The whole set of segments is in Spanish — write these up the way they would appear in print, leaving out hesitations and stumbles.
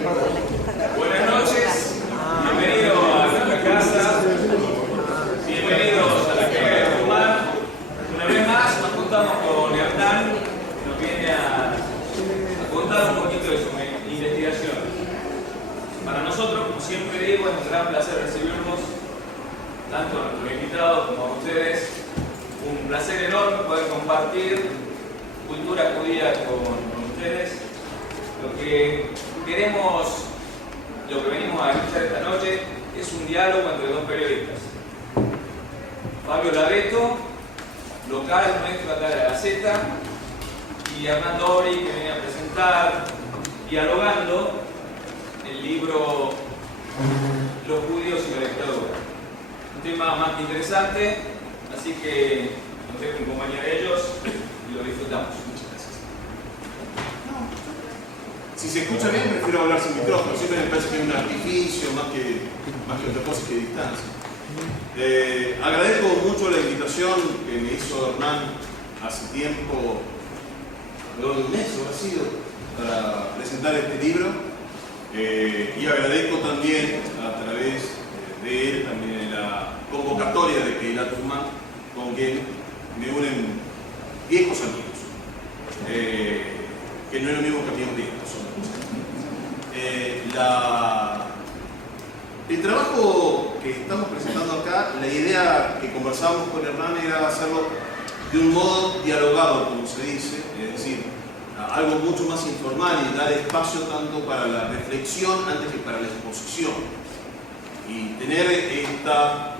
Buenas noches, bienvenidos a nuestra casa, bienvenidos a la Calle de Tucumán. Una vez más nos juntamos con Hernán, que nos viene a contar un poquito de su investigación. Para nosotros, como siempre digo, es un gran placer recibirlos, tanto a nuestros invitados como a ustedes. Un placer enorme poder compartir cultura judía con ustedes. Lo que queremos, lo que venimos a escuchar esta noche es un diálogo entre dos periodistas. Fabio Laveto, local nuestro acá de la Gaceta, y Hernán Dori, que viene a presentar, dialogando, el libro Los judíos y la dictadura. Un tema más que interesante, así que nos dejo en compañía de ellos y lo disfrutamos. Si se escucha bien, prefiero hablar sin micrófono. Siempre me parece que es un artificio más que otra cosa que distancia. Agradezco mucho la invitación que me hizo Hernán hace tiempo, alrededor de un mes ha sido, para presentar este libro. Y agradezco también, a través de él, también la convocatoria de Keilat Tucumán, con quien me unen viejos amigos. Que no es lo mismo que amigos viejos. El trabajo que estamos presentando acá, la idea que conversábamos con Hernán era hacerlo de un modo dialogado, como se dice, es decir, algo mucho más informal y dar espacio tanto para la reflexión antes que para la exposición. Y tener esta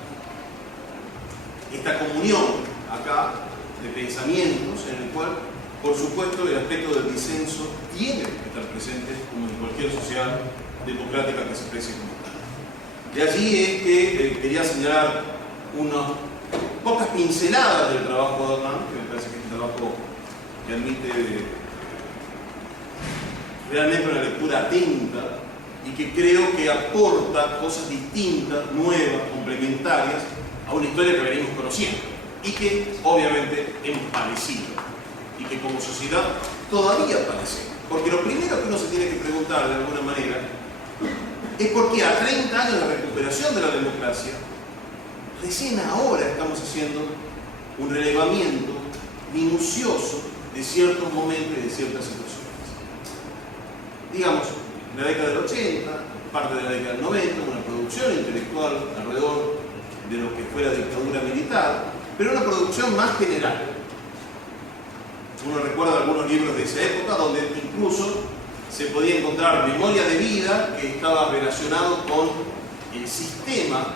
comunión acá de pensamientos en el cual, por supuesto, el aspecto del disenso tiene que estar presente como en cualquier sociedad democrática que se precie como tal. De allí es que quería señalar unas pocas pinceladas del trabajo de Hernán, que me parece que es un trabajo que admite realmente una lectura atenta y que creo que aporta cosas distintas, nuevas, complementarias a una historia que venimos conociendo y que obviamente hemos padecido y que como sociedad todavía padecemos. Porque lo primero que uno se tiene que preguntar de alguna manera es por qué a 30 años de recuperación de la democracia recién ahora estamos haciendo un relevamiento minucioso de ciertos momentos y de ciertas situaciones. Digamos, en la década del 80, parte de la década del 90, una producción intelectual alrededor de lo que fue la dictadura militar, pero una producción más general. Uno recuerda algunos libros de esa época donde incluso se podía encontrar memoria de vida que estaba relacionado con el sistema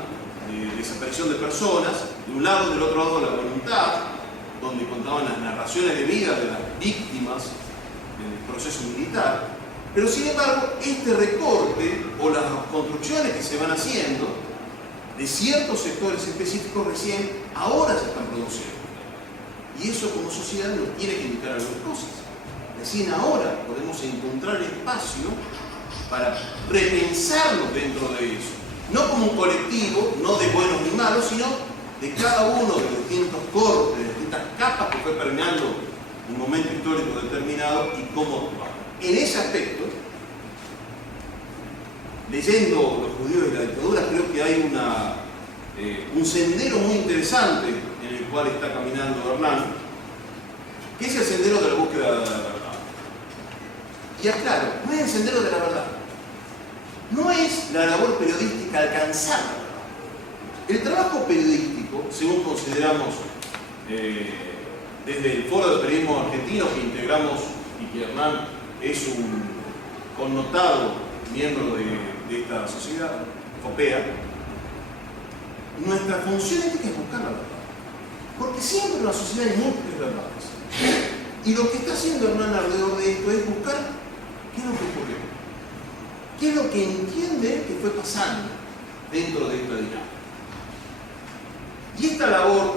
de desaparición de personas, de un lado, del otro lado la voluntad, donde contaban las narraciones de vida de las víctimas del proceso militar. Pero sin embargo, este recorte o las construcciones que se van haciendo de ciertos sectores específicos recién ahora se están produciendo. Y eso como sociedad nos tiene que indicar algunas cosas. Recién ahora podemos encontrar espacio para repensarnos dentro de eso. No como un colectivo, no de buenos ni malos, sino de cada uno de los distintos cortes, de distintas capas que fue permeando un momento histórico determinado y cómo actuar. En ese aspecto, leyendo Los judíos y la dictadura, creo que hay un sendero muy interesante en el cual está caminando Hernán, que es el sendero de la búsqueda de la verdad. Y aclaro, no es el sendero de la verdad. No es la labor periodística alcanzar la verdad. El trabajo periodístico, según consideramos desde el Foro de Periodismo Argentino que integramos y que Hernán es un connotado miembro de esta sociedad, FOPEA, nuestra función ética es buscar la verdad. Porque siempre en la sociedad hay múltiples verdades. Y lo que está haciendo Hernán alrededor de esto es buscar qué es lo que ocurrió. ¿Qué es lo que entiende que fue pasando dentro de esta dinámica? Y esta labor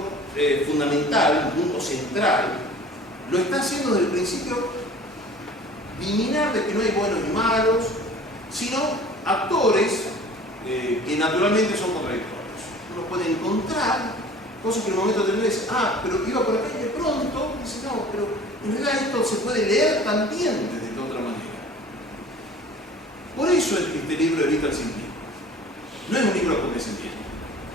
fundamental, un punto central, lo está haciendo desde el principio eliminar de que no hay buenos y malos, sino actores que naturalmente son contradictorios. Uno puede encontrar cosas que en un momento te ves, pero iba por acá y de pronto dice, no, pero en realidad esto se puede leer también desde otra manera. Por eso es que este libro evita el sentido. No es un libro condescendiente.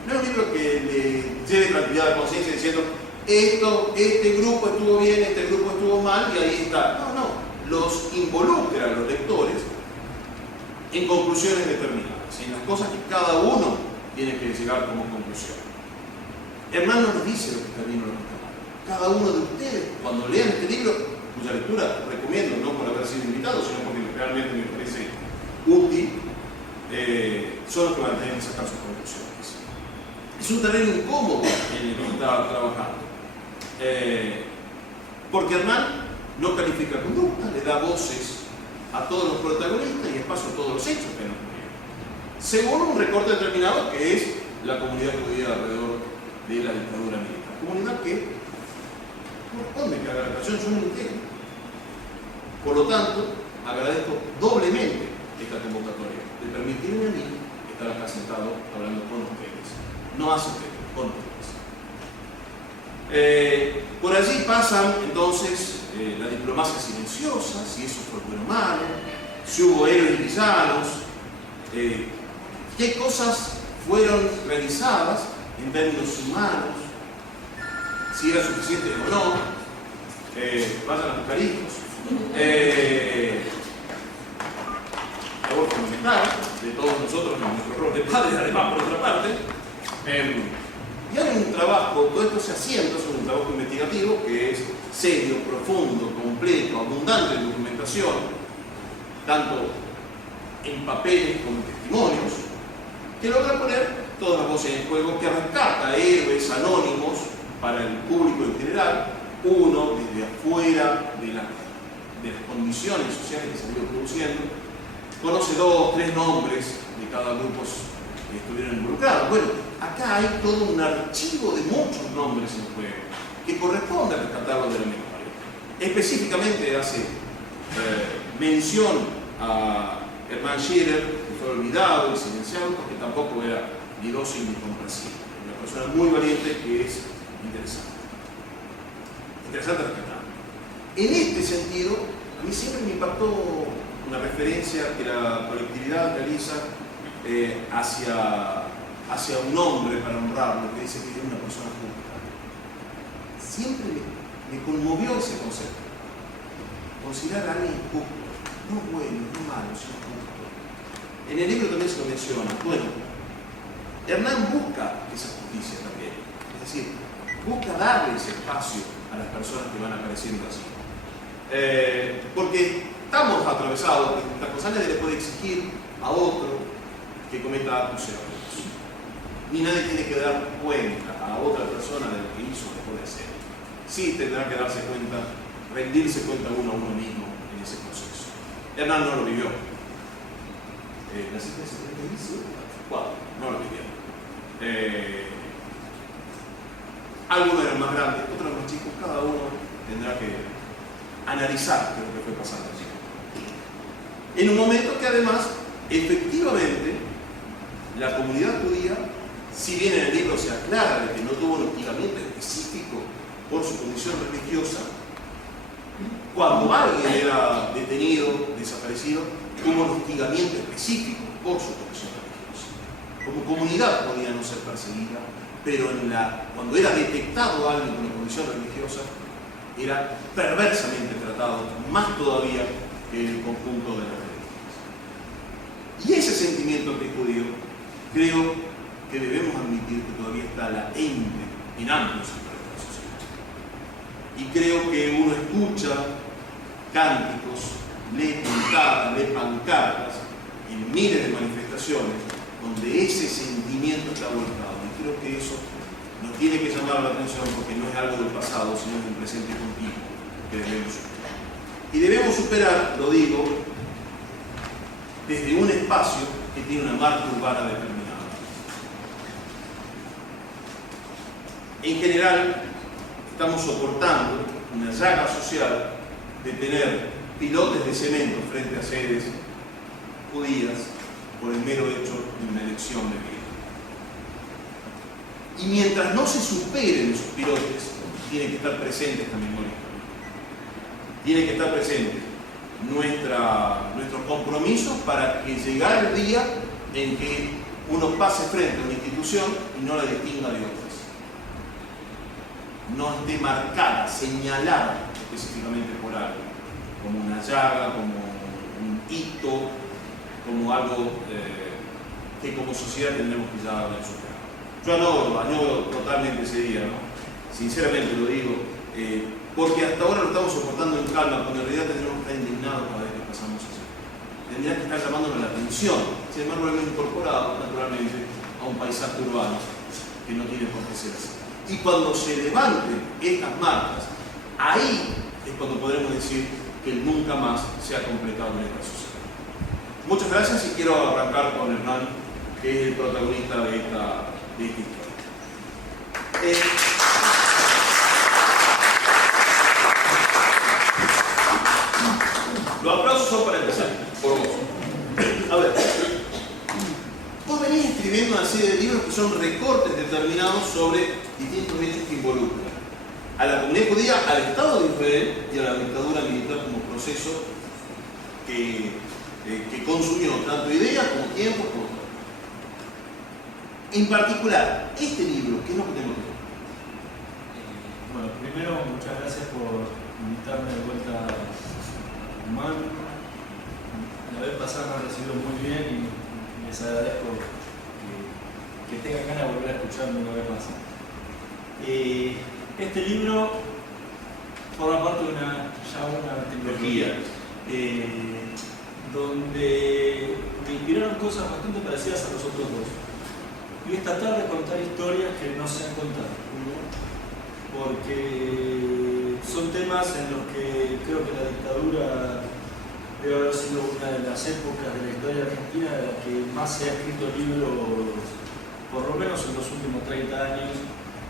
No es un libro que le lleve tranquilidad de conciencia diciendo este grupo estuvo bien, este grupo estuvo mal y ahí está. No, no. Los involucra a los lectores en conclusiones determinadas, en las cosas que cada uno tiene que llegar como conclusión. Hernán no nos dice lo que está bien o lo que está mal. Cada uno de ustedes, cuando lean este libro, cuya lectura recomiendo, no por haber sido invitado, sino porque realmente me parece útil, son los que van a tener que sacar sus conclusiones. Es un terreno incómodo en el que está trabajando, porque Hernán no califica conducta, le da voces a todos los protagonistas y espacio a todos los hechos que nos ocurrieron, según un recorte determinado que es la comunidad judía alrededor de la dictadura militar. Comunidad que corresponde que haga la aclaración, yo no lo entiendo. Por lo tanto, agradezco doblemente esta convocatoria de permitirme a mí estar acá sentado hablando con ustedes. No hace ustedes, con ustedes. Por allí pasan entonces la diplomacia silenciosa, si eso fue bueno o malo, si hubo héroes y villanos, qué cosas fueron realizadas en términos humanos, si era suficiente o no, vayan a buscar hijos, algo fundamental de todos nosotros en nuestro rol de padres, además por otra parte. Y hay un trabajo, todo esto se asienta sobre un trabajo investigativo que es serio, profundo, completo, abundante en documentación, tanto en papeles como en testimonios, que logra poner todas las voces en juego, que rescata héroes anónimos para el público en general, uno desde afuera de las condiciones sociales que se han ido produciendo, conoce 2, 3 nombres de cada grupo que estuvieron involucrados. Bueno, acá hay todo un archivo de muchos nombres en juego que corresponde a rescatarlos de la memoria. Específicamente hace mención a Hermann Schieder, que fue olvidado y silenciado porque tampoco era ni dócil ni complaciente. Una persona muy valiente que es interesante. Interesante rescatar. En este sentido, a mí siempre me impactó una referencia que la colectividad realiza hacia un hombre para honrarlo, que dice que es una persona justa. Siempre me conmovió ese concepto. Considerar a alguien justo, no bueno, no malo, sino justo. En el libro también se lo menciona. Bueno, Hernán busca esa justicia también. Es decir, busca darle ese espacio a las personas que van apareciendo así. Porque estamos atravesados, la cosa nadie le puede exigir a otro que cometa actos erróneos. Ni nadie tiene que dar cuenta a otra persona de lo que hizo o dejó de hacer. Sí tendrá que darse cuenta, rendirse cuenta uno a uno mismo en ese proceso. Hernán no lo vivió. ¿Naciste en 74? No lo vivió. Algunos eran más grandes, otros más chicos, cada uno tendrá que analizar lo que fue pasando allí. En un momento que además, efectivamente, la comunidad judía, si bien en el libro se aclara de que no tuvo un hostigamiento específico por su condición religiosa, cuando alguien era detenido, desaparecido, hubo un hostigamiento específico por su condición religiosa. Como comunidad podía no ser perseguida, pero cuando era detectado alguien con una condición religiosa, era perversamente tratado, más todavía que el conjunto de las religiones. Y ese sentimiento judío, creo que debemos admitir que todavía está latente en amplios sectores de la sociedad. Y creo que uno escucha cánticos, lee pintadas, lee pancartas en miles de manifestaciones donde ese sentimiento está volcado. Y creo que eso nos tiene que llamar la atención porque no es algo del pasado, sino del presente continuo que debemos superar. Y debemos superar, lo digo, desde un espacio que tiene una marca urbana determinada. En general, estamos soportando una llaga social de tener pilotes de cemento frente a sedes judías por el mero hecho de una elección de vida. Y mientras no se superen esos pilotes, tiene que estar presente esta memoria. Tiene que estar presente nuestro compromiso para que llegara el día en que uno pase frente a una institución y no la distinga de otras. No esté marcada, señalada específicamente por algo, como una llaga, como un hito, como algo que como sociedad tendremos que ya haber superado. Yo añoro totalmente ese día, ¿no? Sinceramente lo digo, porque hasta ahora lo estamos soportando en calma, cuando en realidad tendríamos que estar indignados cada vez que pasamos así. Tendría que estar llamándonos la atención. Sin embargo, lo hemos incorporado naturalmente a un paisaje urbano que no tiene por qué ser así. Y cuando se levanten estas marcas, ahí es cuando podremos decir que el nunca más se ha completado en esta sociedad. Muchas gracias y quiero arrancar con Hernán, que es el protagonista de esta historia. Los aplausos son para empezar, por vos. A ver, vos venís escribiendo una serie de libros que son recortes determinados sobre distintos hechos que involucran a la comunidad judía, al Estado de Israel y a la dictadura militar como proceso que consumió tanto ideas como tiempo como todo. En particular, este libro, ¿qué es lo que tengo que ver? Bueno, primero, muchas gracias por invitarme de vuelta a Humán. La vez pasada me han recibido muy bien y les agradezco que tengan ganas de volver a escucharme una vez más. Este libro forma parte de una trilogía donde me inspiraron cosas bastante parecidas a los otros dos. Y es tratar de contar historias que no se han contado, porque son temas en los que creo que la dictadura debe haber sido una de las épocas de la historia argentina en la que más se ha escrito libros, por lo menos en los últimos 30 años,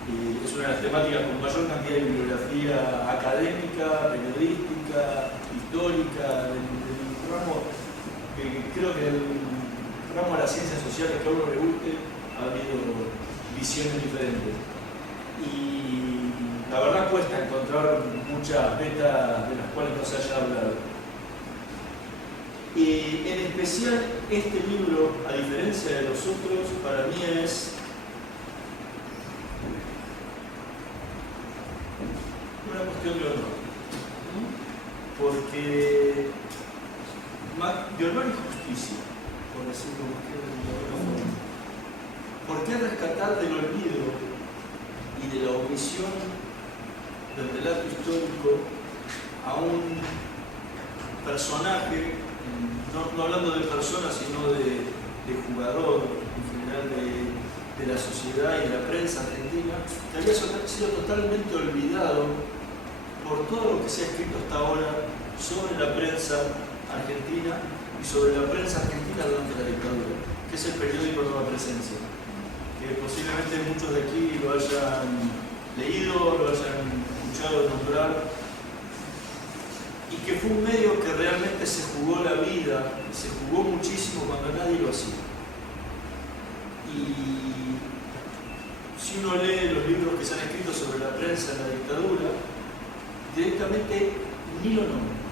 y es una de las temáticas con mayor cantidad de bibliografía académica, periodística, histórica, del ramo, creo que el ramo de las ciencias sociales que a uno le guste, ha habido visiones diferentes. Y la verdad cuesta encontrar muchas betas de las cuales no se haya hablado. En especial este libro, a diferencia de los otros, para mí es una cuestión de honor. Porque de honor y justicia, por decirlo de alguna forma. ¿Por qué rescatar del olvido y de la omisión del relato histórico a un personaje, no hablando de persona, sino de jugador en general de la sociedad y de la prensa argentina, que había sido totalmente olvidado por todo lo que se ha escrito hasta ahora sobre la prensa argentina y sobre la prensa argentina durante la dictadura, que es el periódico Nueva Presencia, que posiblemente muchos de aquí lo hayan leído, lo hayan escuchado nombrar, y que fue un medio que realmente se jugó la vida, se jugó muchísimo cuando nadie lo hacía. Y si uno lee los libros que se han escrito sobre la prensa en la dictadura, directamente ni lo nombran.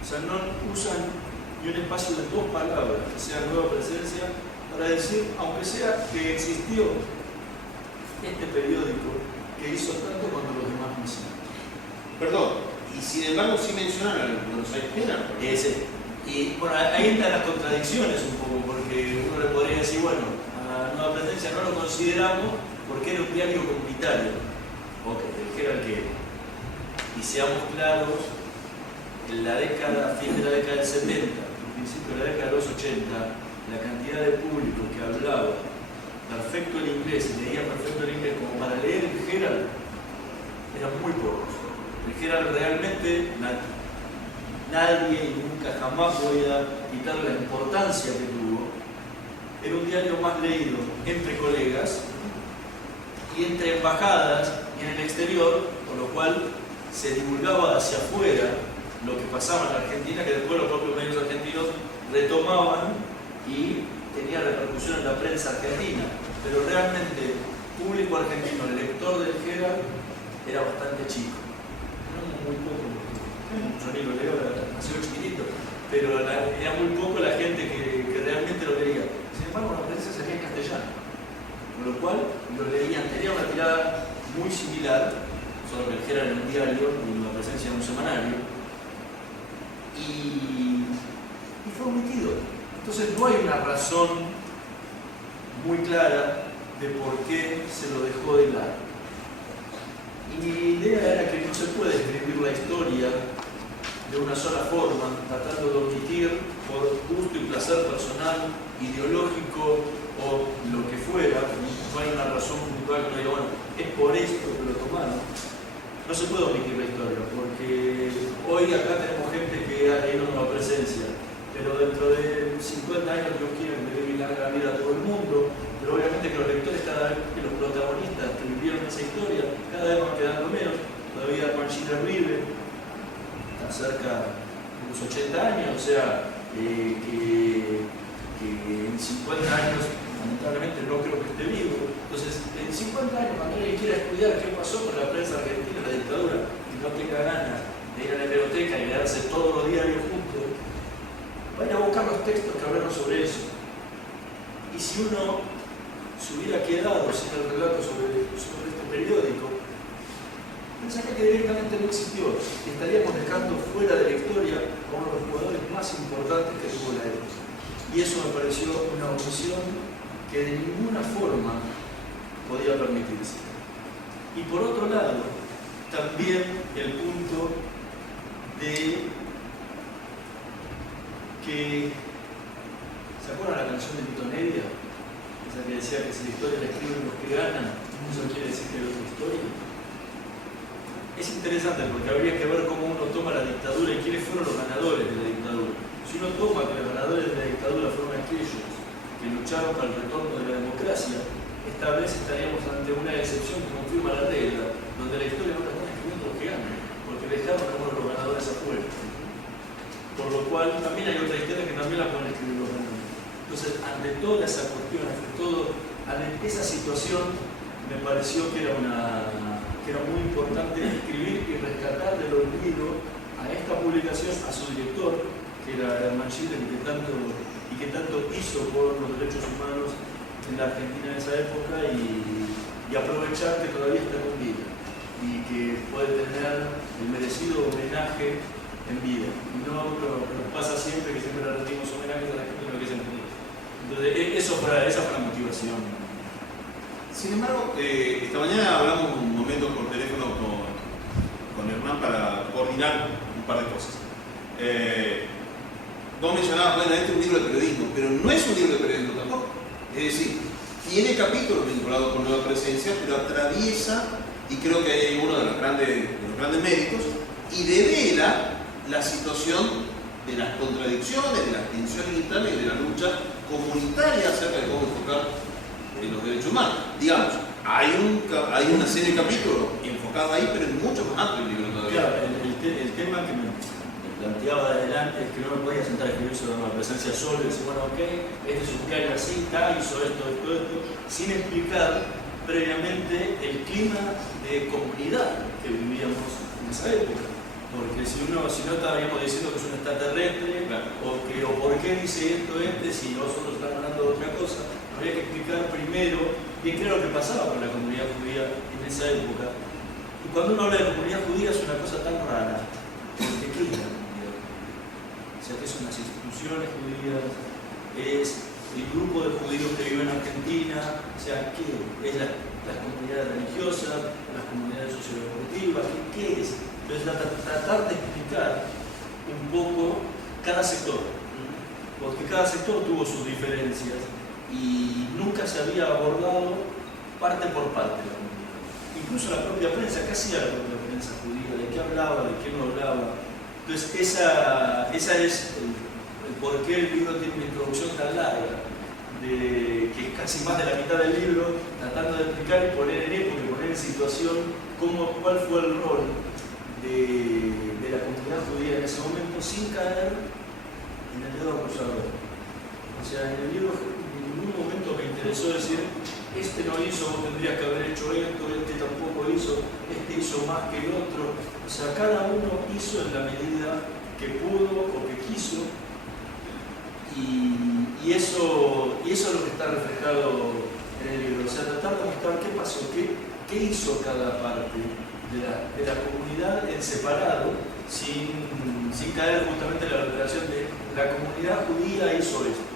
O sea, no usan ni un espacio de 2 palabras, que sea Nueva Presencia, para decir, aunque sea que existió este periódico que hizo tanto cuando los demás no hicieron. Perdón, y sin embargo sí mencionan a los Buenos Aires Herald. Y bueno, ahí están las contradicciones un poco, porque uno le podría decir, bueno, a Nueva Presencia no lo consideramos porque era un diario comunitario. Ok, el Herald que era. Y seamos claros, en la década, fin de la década del 70, principio de la década de los 80, la cantidad de público que hablaba perfecto el inglés y leía perfecto el inglés como para leer el Herald era muy poco. El Herald realmente nadie y nunca jamás voy a quitar la importancia que tuvo. Era un diario más leído entre colegas y entre embajadas y en el exterior, con lo cual se divulgaba hacia afuera lo que pasaba en la Argentina, que después los propios medios argentinos retomaban y tenía repercusión en la prensa argentina. Pero realmente, público argentino, el lector del Herald, era bastante chico. Éramos muy pocos. Yo ni lo leo, nació chiquitito. pero era muy poco la gente que realmente lo leía. Sin embargo, la prensa salía en castellano, con lo cual lo leían, tenía una tirada muy similar, solo que era en un diario y la presencia en un semanario, y fue omitido. Entonces no hay una razón muy clara de por qué se lo dejó de lado. Y mi idea era que no se puede escribir la historia de una sola forma, tratando de omitir por gusto y placer personal, ideológico o lo que fuera. No hay una razón puntual que uno diga, bueno, es por esto que lo tomaron. No se puede omitir la historia, porque hoy acá tenemos gente que ha leído Nueva Presencia, pero dentro de 50 años Dios quiere que le dé larga vida a todo el mundo, pero obviamente que los lectores, cada vez que los protagonistas que vivieron esa historia, cada vez van quedando menos. Todavía Juan Schiller vive, está cerca de los 80 años, o sea, que en 50 años lamentablemente no creo que esté vivo. Entonces, en 50 años, cuando alguien quiera estudiar qué pasó con la prensa argentina, la dictadura, y no tenga ganas de ir a la biblioteca y leerse todos los diarios juntos, vayan a buscar los textos que hablaron sobre eso. Y si uno se hubiera quedado sin el relato sobre este periódico, pensaría que directamente no existió. Estaríamos dejando fuera de la historia a uno de los jugadores más importantes que tuvo la época. Y eso me pareció una omisión que de ninguna forma podía permitirse. Y por otro lado, también el punto de que, ¿se acuerdan la canción de Tito Nevia? Esa que decía que si la historia la escriben los que ganan, eso quiere decir que hay otra historia. Es interesante porque habría que ver cómo uno toma la dictadura y quiénes fueron los ganadores de la dictadura. Si uno toma que los ganadores de la dictadura fueron aquellos que lucharon para el retorno de la democracia, esta vez estaríamos ante una excepción que confirma la regla, donde la historia no la están escribiendo los que ganan, porque dejaron a uno de los ganadores afuera. Por lo cual también hay otra historia que también la pueden escribir los ganadores. Entonces, ante toda esa cuestión, ante esa situación, me pareció que era muy importante escribir y rescatar del olvido a esta publicación, a su director, que era Hermann Schiller, y que tanto hizo por los derechos humanos en la Argentina en esa época, y aprovechar que todavía está con vida y que puede tener el merecido homenaje en vida. Y no lo que nos pasa siempre, que siempre le rendimos homenajes a la gente lo que se entiende. Entonces, esa fue la motivación. Sin embargo, esta mañana hablamos un momento por teléfono con Hernán para coordinar un par de cosas. Vos mencionabas, bueno, este es un libro de periodismo, pero no es un libro de periodismo tampoco. Es decir, tiene capítulos vinculados con Nueva Presencia, pero atraviesa, y creo que hay uno de los grandes méritos, y devela la situación de las contradicciones, de las tensiones internas y de la lucha comunitaria acerca de cómo enfocar los derechos humanos. Digamos, hay una serie de capítulos enfocados ahí, pero es mucho más amplio el libro todavía. Claro, el tema que me planteaba de adelante es que no me podía sentar a escribir sobre una presencia solo y decir, bueno, ok, este es un diario así, tal, hizo esto, sin explicar previamente el clima de comunidad que vivíamos en esa época. Porque si no estaríamos diciendo que es un extraterrestre, o por qué dice esto si nosotros estamos hablando de otra cosa, habría que explicar primero bien qué era lo que pasaba con la comunidad judía en esa época. Y cuando uno habla de comunidad judía es una cosa tan rara, porque ¿qué es la comunidad? O sea, que son las instituciones judías, es el grupo de judíos que viven en Argentina, o sea, ¿qué es? Las comunidades religiosas, las comunidades sociodeportivas, ¿qué es? Entonces, tratar de explicar un poco cada sector, porque cada sector tuvo sus diferencias y nunca se había abordado parte por parte la comunidad. Incluso la propia prensa, ¿qué hacía la propia prensa judía? ¿De qué hablaba? ¿De qué no hablaba? Entonces, esa es el por qué el libro tiene una introducción tan larga, que es casi más de la mitad del libro, tratando de explicar y poner en época, poner en situación cuál fue el rol de la comunidad judía en ese momento, sin caer en el dedo acusador. O sea, en el libro ninguno ningún momento me interesó decir, este no hizo, vos tendrías que haber hecho esto, este tampoco hizo, este hizo más que el otro. O sea, cada uno hizo en la medida que pudo o que quiso, y eso es lo que está reflejado en el libro. O sea, tratar de mostrar qué pasó, qué hizo cada parte de la comunidad en separado, sin caer justamente en la revelación de la comunidad judía hizo esto.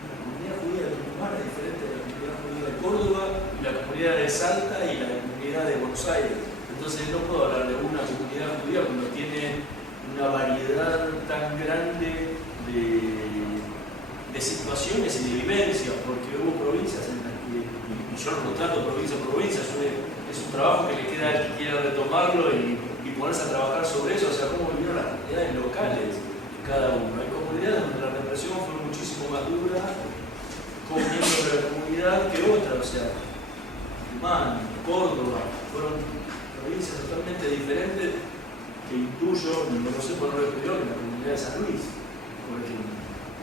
La comunidad judía de Tucumán es diferente de la comunidad judía de Córdoba, y la comunidad de Salta y la comunidad de Buenos Aires. Entonces no puedo hablar de una comunidad judía cuando tiene una variedad tan grande de situaciones y de vivencias, porque hubo provincias en las que, y yo no trato provincia por provincia, es un trabajo que le queda al que quiera retomarlo y ponerse a trabajar sobre eso. O sea, cómo vivieron las comunidades locales cada uno. Hay comunidades donde la represión fue muchísimo más dura con miembros de la comunidad que otras. O sea, Tucumán, Córdoba, fueron provincias totalmente diferentes que intuyo, no lo sé por no lo estudió, en la comunidad de San Luis, por ejemplo.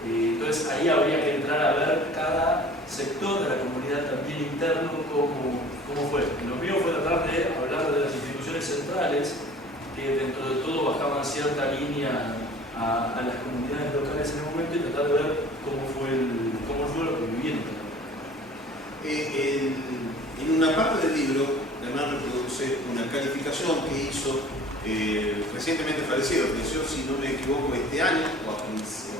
Entonces ahí habría que entrar a ver cada sector de la comunidad también interno cómo fue. Lo mío fue tratar de hablar de las instituciones centrales que dentro de todo bajaban cierta línea a las comunidades locales en el momento y tratar de ver cómo fue lo que vivieron. En una parte del libro, Hernán reproduce una calificación que hizo recientemente falleció, si no me equivoco, este año o hace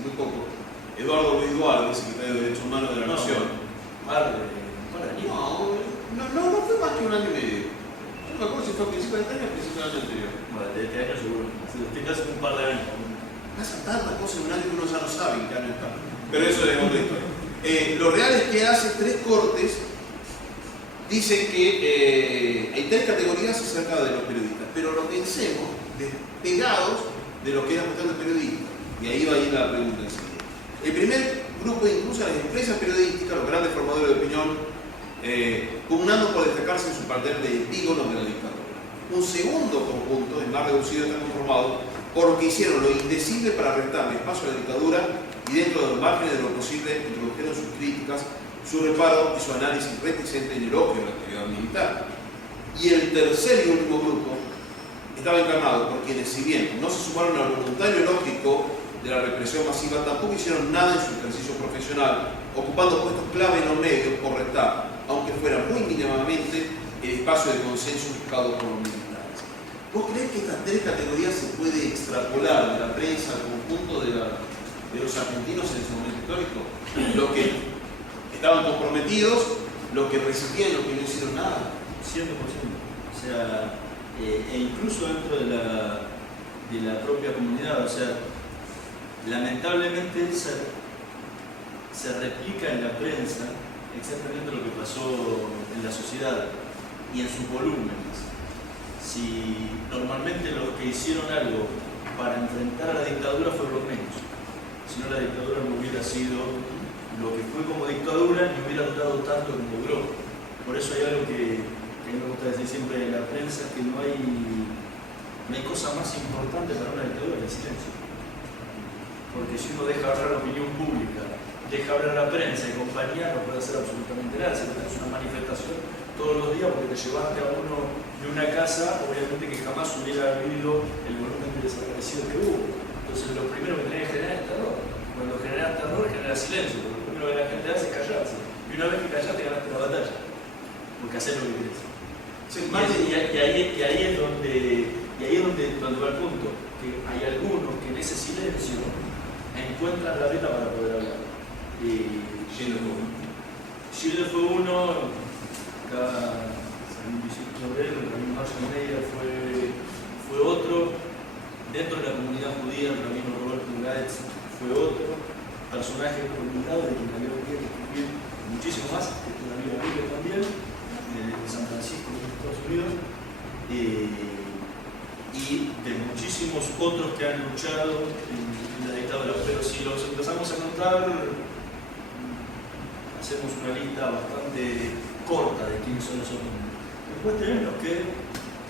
muy poco, Eduardo Luis Duarte, secretario de Derechos Humanos de la Nación. No fue más que un año y medio. No me acuerdo si fue a principio de este año o a principio del año anterior. Bueno, de este año seguro. Este caso un par de años. Pasan tantas cosas en un año que uno ya no sabe en qué año está. Pero eso es otra historia. Lo real es que hace 3 cortes. Dice que hay 3 categorías acerca de los periodistas, pero lo pensemos despegados de lo que era cuestión de periodistas. Y ahí va a ir la pregunta enseguida. El primer grupo incluso a las empresas periodísticas, los grandes formadores de opinión, pugnando por destacarse en su papel de epígonos de la dictadura. Un segundo conjunto, el más reducido, está conformado por lo que hicieron lo indecible para restarle espacio a la dictadura y dentro de los márgenes de lo posible introdujeron sus críticas, su reparo y su análisis reticente en elogio de la actividad militar. Y el tercer y último grupo estaba encarnado por quienes, si bien no se sumaron al voluntario lógico de la represión masiva, tampoco hicieron nada en su ejercicio profesional, ocupando puestos clave en los medios por restar, aunque fuera muy mínimamente, el espacio de consenso buscado por los militares. ¿Vos creés que estas 3 categorías se puede extrapolar de la prensa al conjunto de los argentinos en ese momento histórico? Los que estaban comprometidos, los que resistían, los que no hicieron nada. 100%. O sea, e incluso dentro de la propia comunidad, o sea, lamentablemente se replica en la prensa exactamente lo que pasó en la sociedad y en sus volúmenes. Si normalmente los que hicieron algo para enfrentar a la dictadura fueron los menos, si no la dictadura no hubiera sido lo que fue como dictadura, ni hubiera durado tanto como duró. Por eso hay algo que a mí me gusta decir siempre en la prensa, que no hay cosa más importante para una dictadura que el silencio. Porque si uno deja hablar la opinión pública, deja hablar la prensa y compañía, no puede hacer absolutamente nada. Si no tenés una manifestación todos los días porque te llevaste a uno de una casa, obviamente que jamás hubiera habido el volumen de desaparecido que hubo. Entonces lo primero que tenés que generar es terror. Cuando generas terror, generas silencio. Porque lo primero que la gente hace es callarse. Y una vez que callaste, ganaste la batalla. Porque haces lo que querés. Sí, y ahí es donde va el punto. Que hay algunos que en ese silencio encuentran la beta para poder hablar. Schiller fue uno, acá San Luis Obrero, el Rabino Marshall Meyer fue otro, dentro de la comunidad judía el Rabino Roberto Gaetz fue otro, personaje olvidado de quien había que escribir muchísimo más, que todavía vive también, de San Francisco, de Estados Unidos, y de muchísimos otros que han luchado en la dictadura. Pero si los empezamos a contar, hacemos una lista bastante corta de quiénes son los otros. Después tenemos los que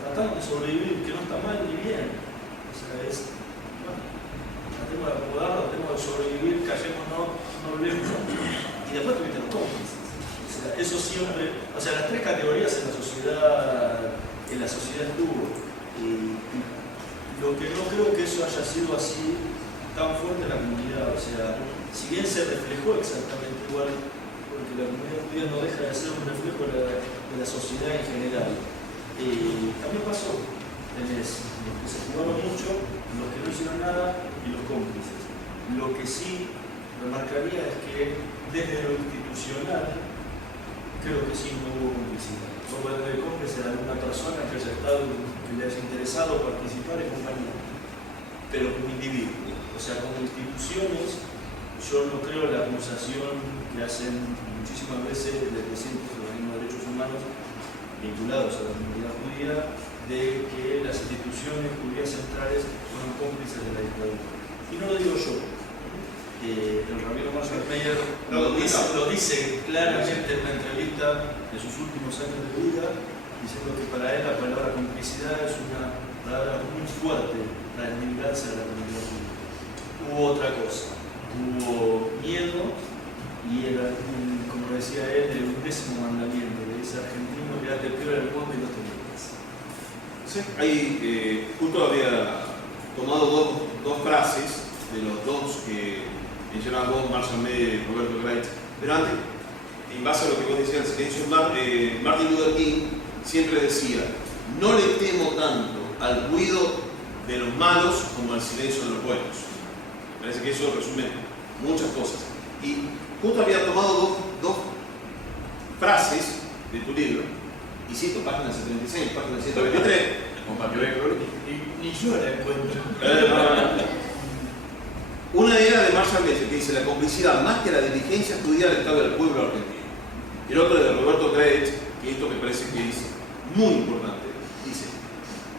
trataron de sobrevivir, que no está mal ni bien. O sea, tratemos de acomodarnos, tratemos de sobrevivir, callémonos, no hablemos, siempre, o sea, las tres categorías en la sociedad estuvo. Y lo que no creo que eso haya sido así tan fuerte en la comunidad, o sea, si bien se reflejó exactamente igual, porque la comunidad judía no deja de ser un reflejo de la sociedad en general, también pasó. Tenés los que se jugaron mucho, los que no hicieron nada y los cómplices. Lo que sí remarcaría es que desde lo institucional creo que sí no hubo complicidad. No puede haber cómplice de alguna persona que haya estado, que le haya interesado participar en compañía, pero como individuo. O sea, como instituciones, yo no creo la acusación que hacen muchísimas veces desde cientos de organismos de derechos humanos vinculados a la comunidad judía, de que las instituciones judías centrales fueron cómplices de la dictadura. Y no lo digo yo. El rabino Marshall Meyer lo dice claramente en una entrevista de sus últimos años de vida, diciendo que para él la palabra complicidad es una palabra muy fuerte para deslindarse de la comunidad judía. Hubo otra cosa, hubo miedo y era, como decía él, el 10º mandamiento, le dice argentino, quédate peor en el mundo y no te metas. Sí, ahí justo había tomado dos frases de los dos que mencionabas vos, Marshall Meyer y Roberto Wright, pero antes, en base a lo que vos decías al silencio, Martin Luther King siempre decía: no le temo tanto al ruido de los malos como al silencio de los buenos. Me parece que eso resume muchas cosas. Y justo había tomado dos frases de tu libro, y cito página 76, página 123, para que vean que ni yo la encuentro. Una era de Marshall Meyer, que dice: la complicidad más que la diligencia judía del Estado del pueblo argentino. Y el otro es de Roberto Grech, que esto me parece que es muy importante. Dice: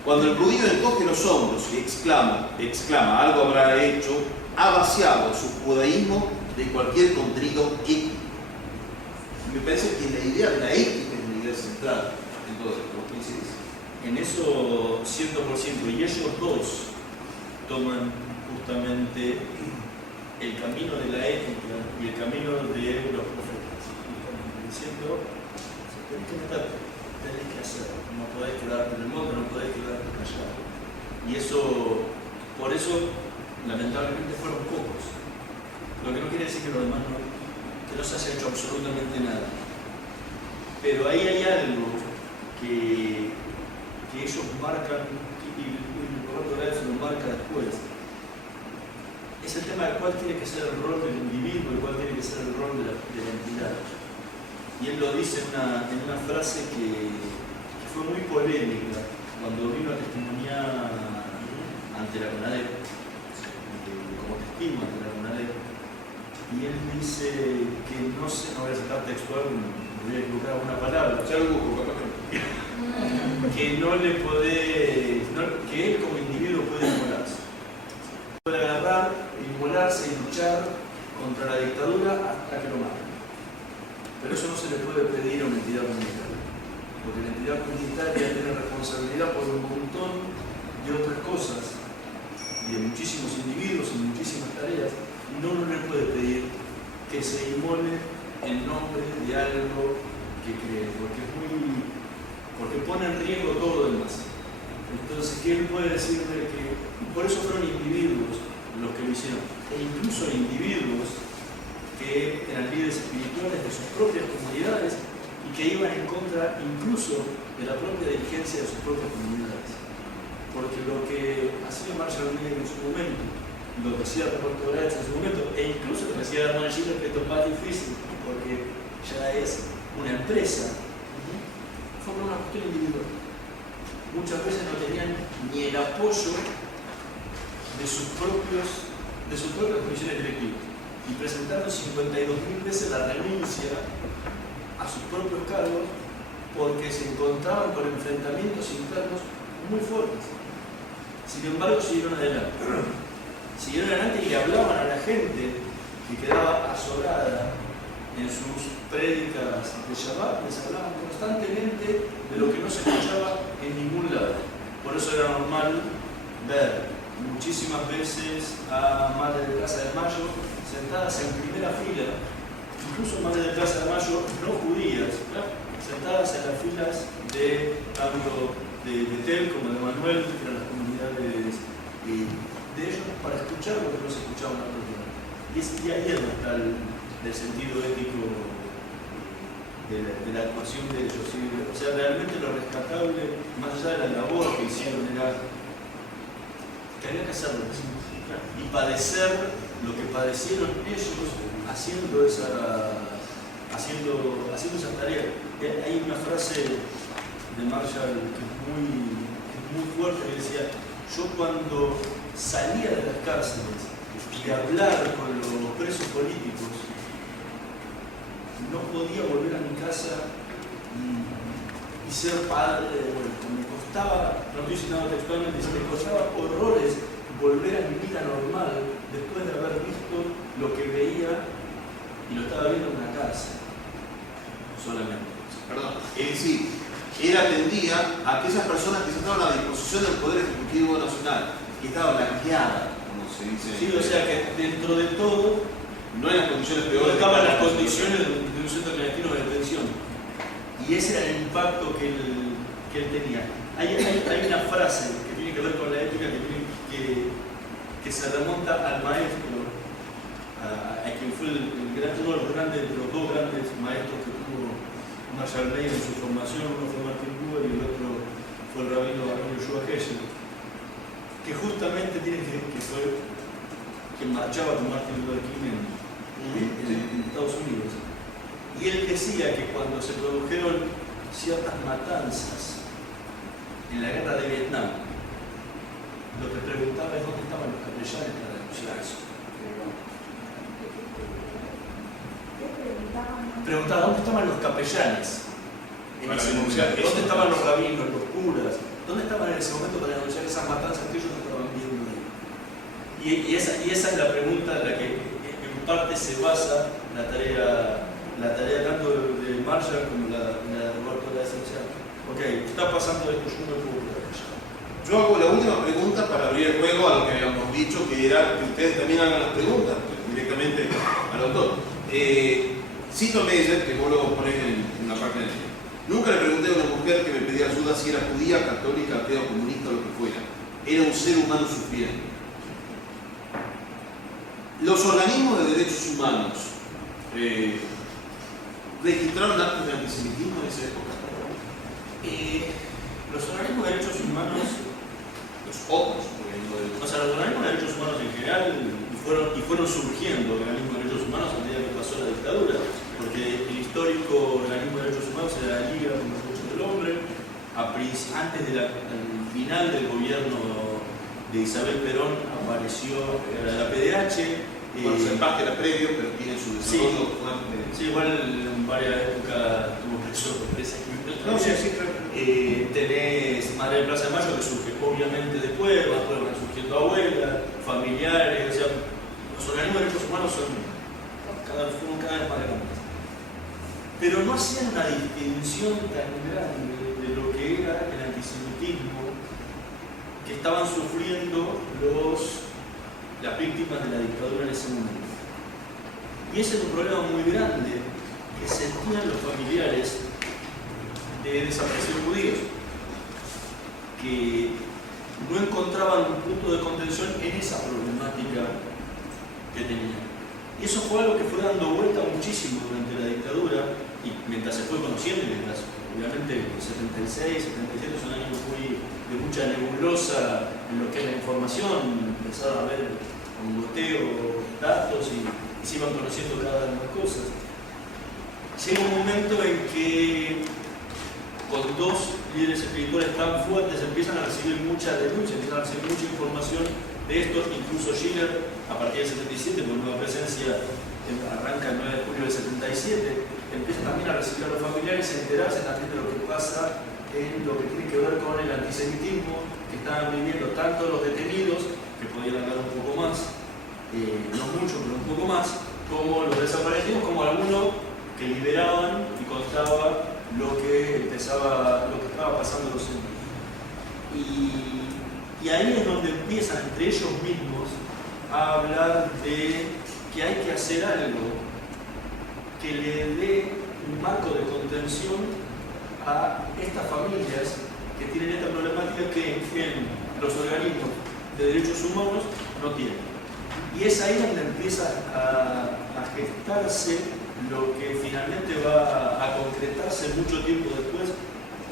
cuando el judío encoge los hombros y exclama algo habrá hecho, ha vaciado su judaísmo de cualquier contenido ético. Y me parece que la idea de la ética es una idea central en todo esto. ¿Qué dices? En eso 100%, y ellos dos toman justamente el camino de la ética y el camino de los profetas, diciendo: tenés que meterte, tenés que hacer, no podés quedarte en el mundo, no podés quedarte callado. Y eso, por eso, lamentablemente fueron pocos. Lo que no quiere decir que los demás que no se haya hecho absolutamente nada. Pero ahí hay algo que ellos marcan, y Roberto Grech lo marca después. Es el tema de cuál tiene que ser el rol del individuo y cuál tiene que ser el rol de la entidad. Y él lo dice en una frase que fue muy polémica cuando vino a testimoniar ante la CONADEP, como testigo ante la CONADEP. Y él dice que no voy a sacar textual, me voy a equivocar una palabra. Ya lo busco, capaz que no le podés, que él como individuo puede inmolarse. Puede agarrar, inmolarse y luchar contra la dictadura hasta que lo maten. Pero eso no se le puede pedir a una entidad comunitaria, porque la entidad comunitaria tiene responsabilidad por un montón de otras cosas, y de muchísimos individuos y muchísimas tareas, y no le puede pedir que se inmole en nombre de algo que cree, porque pone en riesgo todo lo demás. Entonces, ¿qué él puede decirle? Que por eso fueron individuos los que lo hicieron, e incluso individuos que eran líderes espirituales de sus propias comunidades y que iban en contra incluso de la propia dirigencia de sus propias comunidades. Porque lo que hacía Marshall Meyer en su momento, lo que hacía Roberto Grech en su momento, e incluso lo que hacía Hermann Schiller, que esto es más difícil porque ya es una empresa, fue por una cuestión individual. Muchas veces no tenían ni el apoyo de sus propias comisiones directivas y presentaron 52.000 veces la renuncia a sus propios cargos porque se encontraban con enfrentamientos internos muy fuertes. Sin embargo, siguieron adelante. Siguieron adelante y le hablaban a la gente que quedaba azorada en sus prédicas de Shabbat, les hablaban constantemente de lo que no se escuchaba en ningún lado. Por eso era normal ver muchísimas veces a Madre de Plaza de Mayo sentadas en primera fila incluso madres de Plaza de Mayo no judías, sentadas en las filas tanto de Tel como de Manuel, que eran las comunidades de ellos, para escuchar lo que no se escuchaba en otros lugares. Y ahí es donde está el sentido ético de la actuación de ellos. ¿Sí? O sea, realmente lo rescatable, más allá de la labor que hicieron, era que había que hacerlo y padecer lo que padecieron ellos haciendo esa tarea. Hay una frase de Marshall que es muy fuerte, que decía: yo cuando salía de las cárceles y hablar con los presos políticos, no podía volver a mi casa y ser padre. Bueno, me costaba, no estoy citando textualmente, me costaba horrores volver a mi vida normal después de haber visto lo que veía y lo estaba viendo en una cárcel. Solamente. Perdón. Es decir, él atendía a aquellas personas que estaban a la disposición del Poder Ejecutivo Nacional, que estaba blanqueada, como se dice. Sí, o sea que dentro de todo, no en las condiciones no peores. estaban las condiciones de un centro clandestino de detención. Y ese era el impacto que él tenía. Hay una frase que tiene que ver con la ética que se remonta al maestro, a quien fue uno de los dos grandes maestros que tuvo Marshall Meyer en su formación. Uno fue Martin Buber y el otro fue el rabino Yoshua Heschel, que justamente tiene que fue quien marchaba con Martin Luther King en Estados Unidos. Y él decía que cuando se produjeron ciertas matanzas en la guerra de Vietnam, lo que preguntaba es dónde estaban los capellanes para denunciar eso. Preguntaba dónde estaban los capellanes en ese momento, dónde estaban los rabinos, los curas, dónde estaban en ese momento para denunciar esas matanzas que ellos no estaban viendo ahí. Y esa es la pregunta en la que en parte se basa la tarea tanto de Marshall como la de Roberto de la Esencial. Ok, está pasando esto, yo no puedo quedar callado. Yo hago la última pregunta para abrir el juego a lo que habíamos dicho, que era que ustedes también hagan las preguntas directamente al autor. Cito a Meyer, que vos lo ponés en la parte del libro. Nunca le pregunté a una mujer que me pedía ayuda si era judía, católica, atea, comunista o lo que fuera. Era un ser humano sufriendo. Los organismos de derechos humanos registraron actos de antisemitismo en esa época. Los organismos de derechos humanos, Los otros, porque no de... o sea, los organismos de derechos humanos en general fueron surgiendo organismos de derechos humanos a medida que pasó la dictadura, porque el histórico organismo de derechos humanos era la Liga por los Derechos del Hombre. Antes del final del gobierno de Isabel Perón apareció la PDH. Bueno, Salvaje era previo, pero tiene su desarrollo fuerte. Sí, igual en varias épocas tuvo preso por presa. No, sí, claro. Tenés Madre de Plaza de Mayo, que surge obviamente después van surgiendo abuelas, familiares. O sea, los organismos de derechos humanos fueron cada vez más grandes. Pero no hacían una distinción tan grande de lo que era el antisemitismo que estaban sufriendo las víctimas de la dictadura en ese momento. Y ese es un problema muy grande que sentían los familiares de desaparecidos judíos, que no encontraban un punto de contención en esa problemática que tenían. Y eso fue algo que fue dando vuelta muchísimo durante la dictadura, y mientras se fue conociendo, y mientras obviamente el 76, 77 son años de mucha nebulosa en lo que es la información, empezaron a ver un goteo, datos, y se iban conociendo cada vez más cosas. Llega un momento en que con dos líderes espirituales tan fuertes empiezan a recibir mucha denuncia, empiezan a recibir mucha información de esto. Incluso Schiller, a partir del 77, con nueva presencia, arranca el 9 de julio del 77, empieza también a recibir a los familiares, a enterarse también de lo que pasa en lo que tiene que ver con el antisemitismo que estaban viviendo tanto los detenidos, que podían hablar un poco más, no mucho, pero un poco más, como los desaparecidos, como algunos que liberaban y contaba lo que estaba pasando en los centros. Y ahí es donde empiezan entre ellos mismos a hablar de que hay que hacer algo que le dé un marco de contención a estas familias que tienen esta problemática que en los organismos de derechos humanos no tienen. Y es ahí donde empieza a gestarse lo que finalmente va a concretarse mucho tiempo después,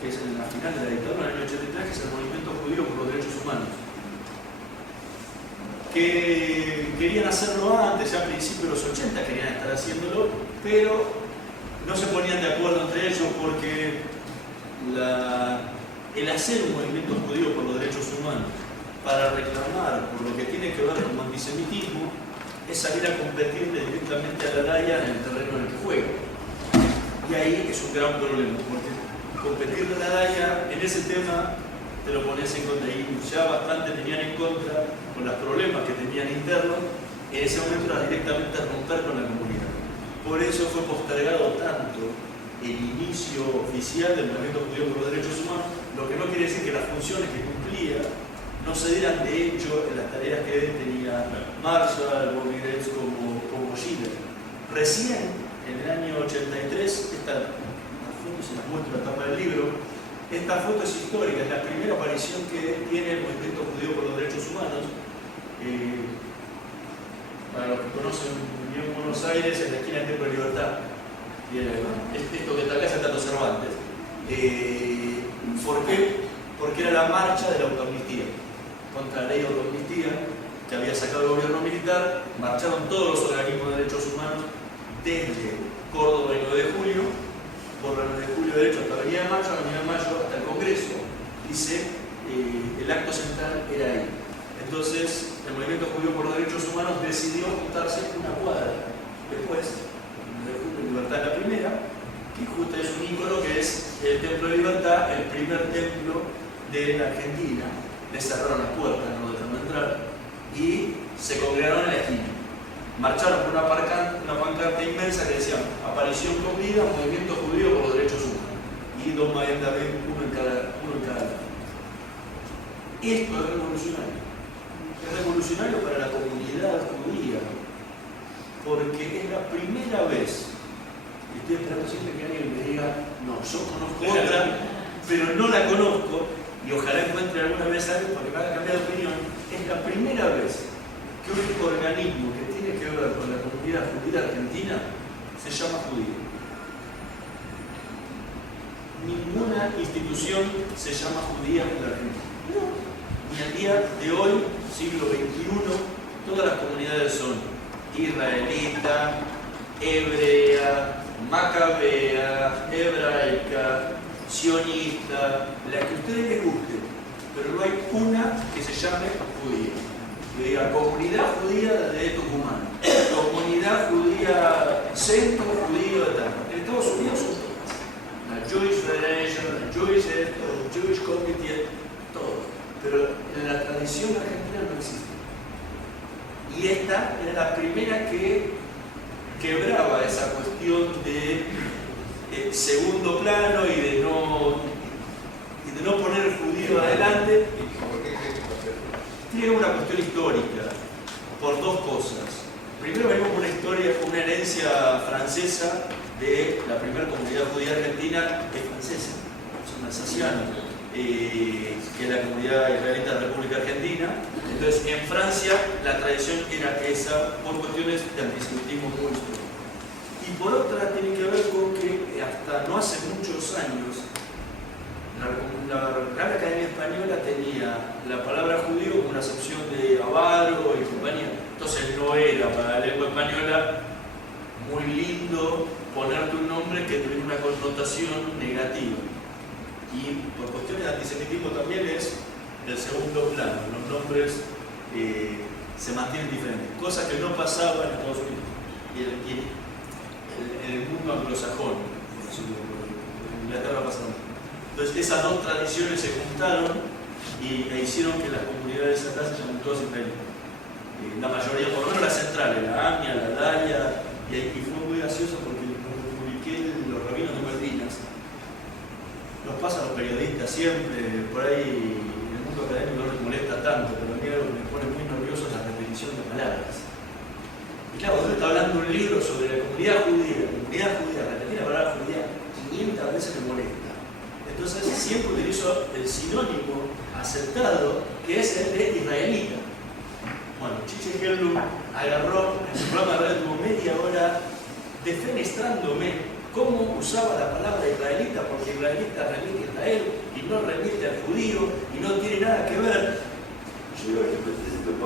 que es en la final de la dictadura en el año 83, que es el movimiento judío por los derechos humanos. Que querían hacerlo antes, ya a principios de los 80 querían estar haciéndolo, pero no se ponían de acuerdo entre ellos porque el hacer un movimiento judío por los derechos humanos para reclamar por lo que tiene que ver con antisemitismo es salir a competirle directamente a la DAIA en el terreno en el que juega. Y ahí es un gran problema, porque competirle a la DAIA en ese tema te lo pones en contra, y ya bastante tenían en contra con los problemas que tenían internos, en ese momento era directamente romper con la comunidad. Por eso fue postergado tanto el inicio oficial del movimiento judío por los derechos humanos, lo que no quiere decir que las funciones que cumplía no se dieran de hecho en las tareas que tenía Marshall, Bobby Graves como Schiller. Recién, en el año 83, esta foto se las muestro en la tapa del libro, esta foto es histórica, es la primera aparición que tiene el movimiento judío por los derechos humanos. Para los que conocen bien Buenos Aires, en la esquina del Templo de Libertad. Esto que está acá es el Tato Cervantes. ¿Por qué? Porque era la marcha de la autoamnistía. Contra la ley de autoamnistía que había sacado el gobierno militar, marcharon todos los organismos de derechos humanos desde Córdoba y 9 de julio, por la 9 de julio derecho hasta Avenida de Mayo, Avenida de Mayo hasta el Congreso. Dice, el acto central era ahí. Entonces, el movimiento judío por los derechos humanos decidió juntarse una cuadra después, de Libertad la primera, que justo es un ícono que es el Templo de Libertad, el primer templo de la Argentina. Le cerraron las puertas, no dejaron entrar, y se congregaron en la esquina. Marcharon por una pancarta inmensa que decía aparición con vida, movimiento judío por los derechos humanos. Y dos Magen David, uno en cada lado. Esto es revolucionario. Es revolucionario para la comunidad judía, porque es la primera vez, y estoy esperando siempre que alguien me diga, no, yo conozco otra, pero no la conozco, y ojalá encuentre alguna vez algo para que me haga cambiar de opinión. Es la primera vez que un organismo que tiene que ver con la comunidad judía argentina se llama judío. Ninguna institución se llama judía en la Argentina. Ni al día de hoy, siglo XXI, todas las comunidades son israelita, hebrea, macabea, hebraica, sionista, la que a ustedes les guste, pero no hay una que se llame judía. Que diga comunidad judía de Tucumán, comunidad judía, centro judío de tal. En Estados Unidos son todas. La Jewish Federation, la Jewish esto, la Jewish Committee, todo. Pero en la tradición argentina no existe. Y esta era la primera que quebraba esa cuestión de segundo plano y de no poner el judío adelante. Tiene una cuestión histórica por dos cosas. Primero venimos con una historia, con una herencia francesa de la primera comunidad judía argentina, que es francesa, son alsacianos, que es la comunidad israelita de la República Argentina. Entonces en Francia la tradición era esa por cuestiones de antisemitismo muy histórico. Y por otra tiene que ver con que hasta no hace muchos años la Real Academia Española tenía la palabra judío como una acepción de avaro y compañía. Entonces no era para la lengua española muy lindo ponerte un nombre que tuviera una connotación negativa. Y por cuestiones de antisemitismo también es el segundo plano. Los nombres se mantienen diferentes. Cosa que no pasaba en Estados Unidos y en el mundo anglosajón. En Inglaterra pasaba. Entonces esas dos tradiciones se juntaron e hicieron que las comunidades acá se llamen todas israelíes. La mayoría, por lo menos las centrales, la AMIA, la DAIA, y fue muy gracioso porque publiqué los rabinos de Malvinas. Nos pasa a los periodistas siempre, por ahí en el mundo académico no les molesta tanto, pero a mí algo que me pone muy nervioso es la repetición de palabras. Y claro, usted está hablando de un libro sobre la comunidad judía, comunidad judía, repetir la palabra judía 500 veces me molesta. Entonces siempre utilizo el sinónimo aceptado, que es el de israelita. Bueno, Chiche Hellum agarró en su programa de radio como media hora defenestrándome cómo usaba la palabra israelita, porque israelita remite a Israel y no remite al judío y no tiene nada que ver. Yo digo,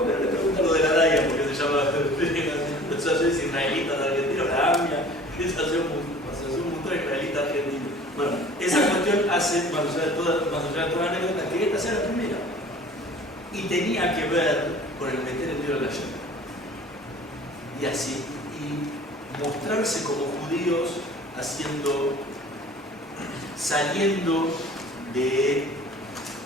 le pregunto lo de la Araya, porque se llama, o sea, yo es israelita de Argentina, la AMIA, es asociación mundial israelita argentina. Bueno, esa cuestión hace, más allá de toda la anécdota, que esta sea la primera. Y tenía que ver con el meter el dedo en la llaga. Y así, y mostrarse como judíos saliendo de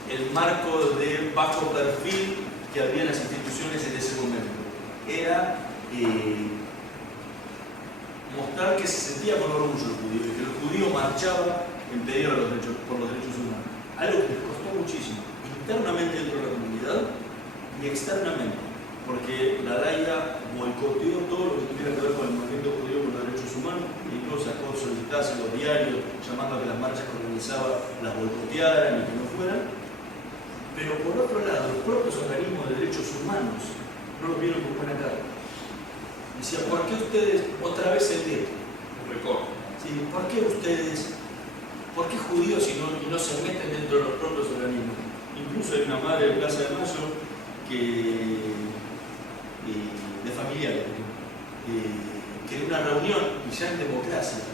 el marco de bajo perfil que había en las instituciones en ese momento. Era mostrar que se sentía con orgullo el judío, y que el judío marchaba en pedido por los derechos humanos. Algo que les costó muchísimo, internamente dentro de la comunidad y externamente, porque la Araya boicoteó todo lo que tuviera que ver con el movimiento judío por los derechos humanos, incluso sacó solicitaciones en los diarios llamando a que las marchas que organizaba las boicotearan y que no fueran. Pero por otro lado, los propios organismos de derechos humanos no lo vieron con buena cara. Decían, ¿por qué ustedes, otra vez el dedo? Sí, ¿por qué ustedes, por qué judíos y no se meten dentro de los propios organismos? Incluso hay una madre de Plaza de Mayo de familiares, que en una reunión, y ya en democracia,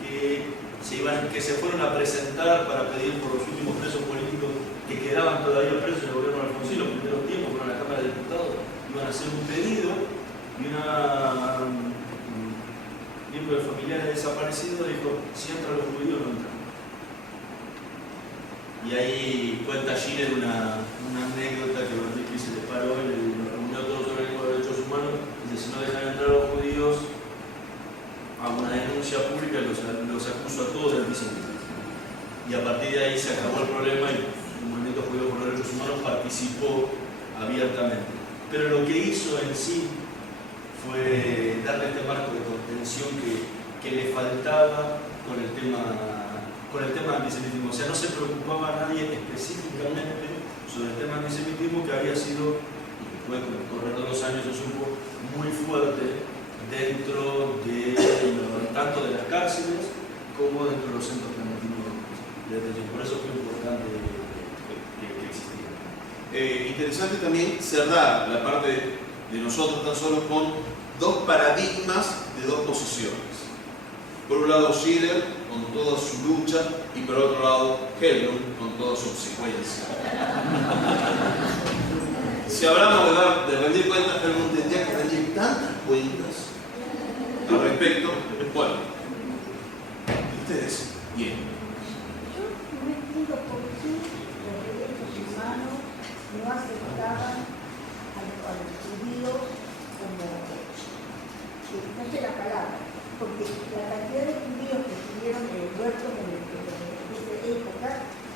que se fueron a presentar para pedir por los últimos presos políticos que quedaban todavía presos en el gobierno de Alfonsín, los primeros tiempos fueron a la Cámara de Diputados, iban a hacer un pedido, y una miembro de familiares desaparecidos dijo, si entran los judíos no entran. Y ahí cuenta Giner una anécdota que Berlinski se le paró y lo reunió a todos los organismos de derechos humanos y dice, si no dejan entrar a los judíos, hago una denuncia pública y los acuso a todos de antisemitismo. Y a partir de ahí se acabó el problema y el movimiento judío por los derechos humanos participó abiertamente. Pero lo que hizo en sí fue darle este marco de contención que le faltaba con el tema de antisemitismo. O sea, no se preocupaba a nadie específicamente sobre el tema de antisemitismo, que había sido, y después con el correr de los años se supo, muy fuerte dentro de tanto de las cárceles como dentro de los centros clandestinos de detención. Por eso fue importante que existiera. Interesante también cerrar la parte de nosotros tan solo con dos paradigmas de dos posiciones. Por un lado Schiller con toda su lucha y por otro lado Hellum con toda su obsecuencia. Si hablamos de rendir cuentas, Hellum tendría que rendir tantas cuentas al respecto. Bueno, ustedes, bien. Yo no entiendo por qué los derechos humanos no aceptaban a los judíos como, no sé la palabra, porque la cantidad de judíos que estuvieron muertos en esa época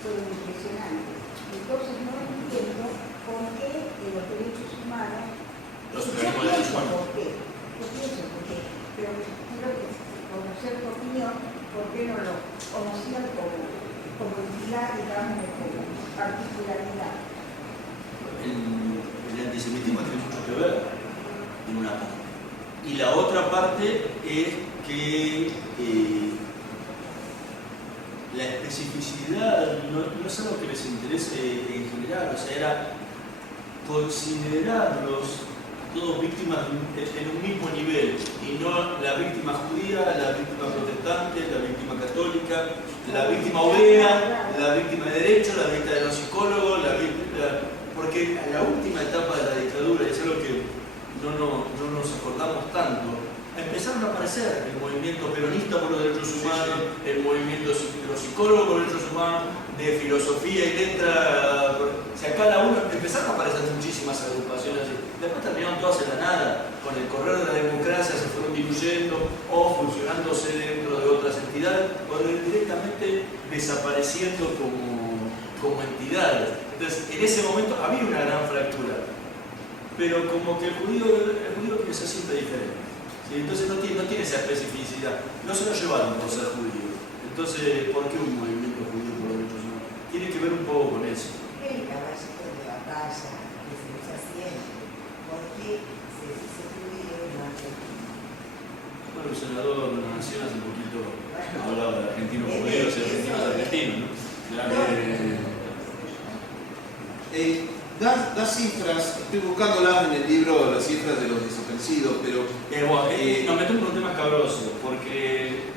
fueron impresionantes. Entonces no entiendo por qué los derechos humanos, yo pienso por qué, pero quiero conocer tu opinión, por qué no lo conocían como entidad, digamos, como particularidad. El antisemitismo tiene mucho que ver en una parte. Y la otra parte es que la especificidad no es algo que les interese en general, o sea, era considerarlos todos víctimas en un mismo nivel, y no la víctima judía, la víctima protestante, la víctima católica, la víctima obrera, la víctima de derecho, la víctima de los psicólogos, porque a la última etapa de la dictadura, y es algo que no nos acordamos tanto, empezaron a aparecer el movimiento peronista por los derechos humanos, el movimiento de los psicólogos por los derechos humanos, de filosofía y letra, o sea, cada uno empezaron a aparecer muchísimas agrupaciones así. Después terminaron todas en la nada, con el correr de la democracia se fueron diluyendo o fusionándose dentro de otras entidades o directamente desapareciendo como entidades. Entonces, en ese momento había una gran fractura, pero como que el judío piensa siempre diferente. ¿sí? Entonces no tiene esa especificidad. No se lo llevaron por ser judíos. Entonces, ¿por qué un movimiento judío por los derechos humanos? Tiene que ver un poco con eso. El caballito de batalla que se usa siempre. ¿Por qué se dice judío en Argentina? Bueno, el senador de la Nación hace poquito hablaba de argentinos judíos y argentinos argentinos, ¿no? Claro. Da cifras, estoy buscándolas en el libro, las cifras de los desaparecidos, pero Nos metemos en un tema escabroso, porque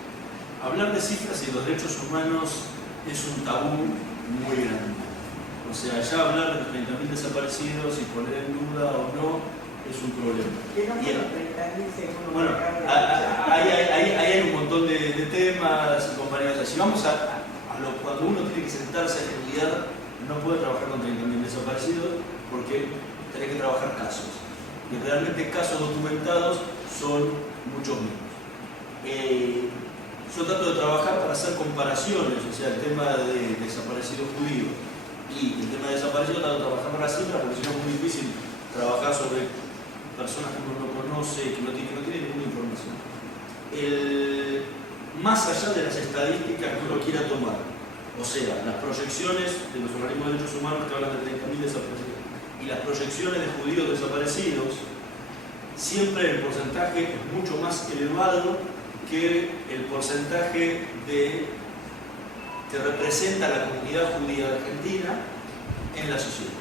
hablar de cifras y los derechos humanos es un tabú muy grande. O sea, ya hablar de los 30.000 desaparecidos y poner en duda o no es un problema. Que no fueron 30.000 según lo Bueno, que acabo de escuchar. ahí hay un montón de temas y compañías. Si vamos cuando uno tiene que sentarse a estudiar, no puede trabajar con 30.000 desaparecidos porque tiene que trabajar casos. Y realmente casos documentados son muchos menos. Yo trato de trabajar para hacer comparaciones, o sea, el tema de desaparecidos judíos y el tema de desaparecidos, trato de trabajar para las cifras porque si no es muy difícil trabajar sobre personas que uno no conoce, que no tiene ninguna información. Más allá de las estadísticas que uno quiera tomar, o sea, las proyecciones de los organismos de derechos humanos que hablan de 30.000 desaparecidos y las proyecciones de judíos desaparecidos, siempre el porcentaje es mucho más elevado que el porcentaje que representa la comunidad judía argentina en la sociedad.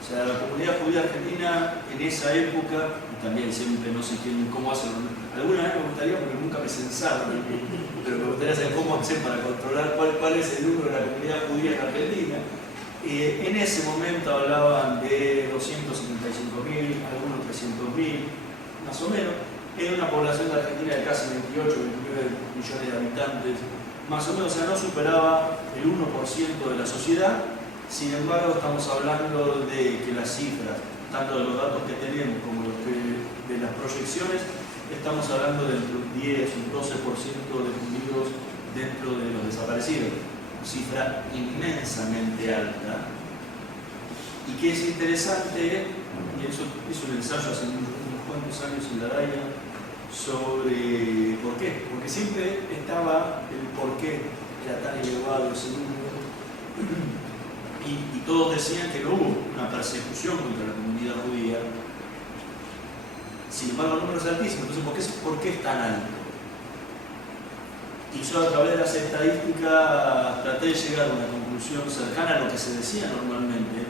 O sea, la comunidad judía argentina en esa época, y también siempre no sé cómo hacerlo, alguna vez me gustaría, porque nunca me censaron, pero me gustaría saber cómo hacer para controlar cuál es el número de la comunidad judía en Argentina. En ese momento hablaban de 275.000, algunos 300.000, más o menos. Era una población de Argentina de casi 28, 29 millones de habitantes, más o menos, o sea, no superaba el 1% de la sociedad. Sin embargo, estamos hablando de que las cifras, tanto de los datos que tenemos como de las proyecciones, estamos hablando del 10, un 12% de judíos dentro de los desaparecidos. Cifra inmensamente alta. Y que es interesante, y eso hizo un ensayo hace unos cuantos años en La Haya sobre por qué. Porque siempre estaba el por qué era tan elevado ese número. Y todos decían que no hubo una persecución contra la comunidad judía. Sin embargo, el número es altísimo. Entonces, ¿por qué es tan alto? Y yo a través de las estadísticas traté de llegar a una conclusión cercana a lo que se decía normalmente,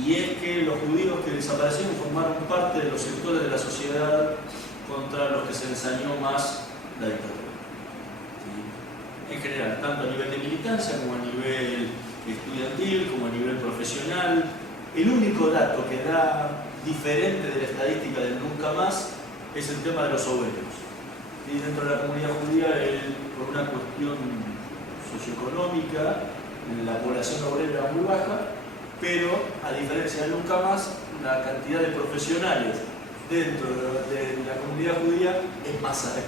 y es que los judíos que desaparecieron formaron parte de los sectores de la sociedad contra los que se ensañó más la dictadura. ¿Sí? En general, tanto a nivel de militancia como a nivel estudiantil, como a nivel profesional. El único dato que da diferente de la estadística del nunca más es el tema de los obreros. Y dentro de la comunidad judía, por una cuestión socioeconómica, la población obrera era muy baja, pero a diferencia de nunca más, la cantidad de profesionales dentro de la comunidad judía es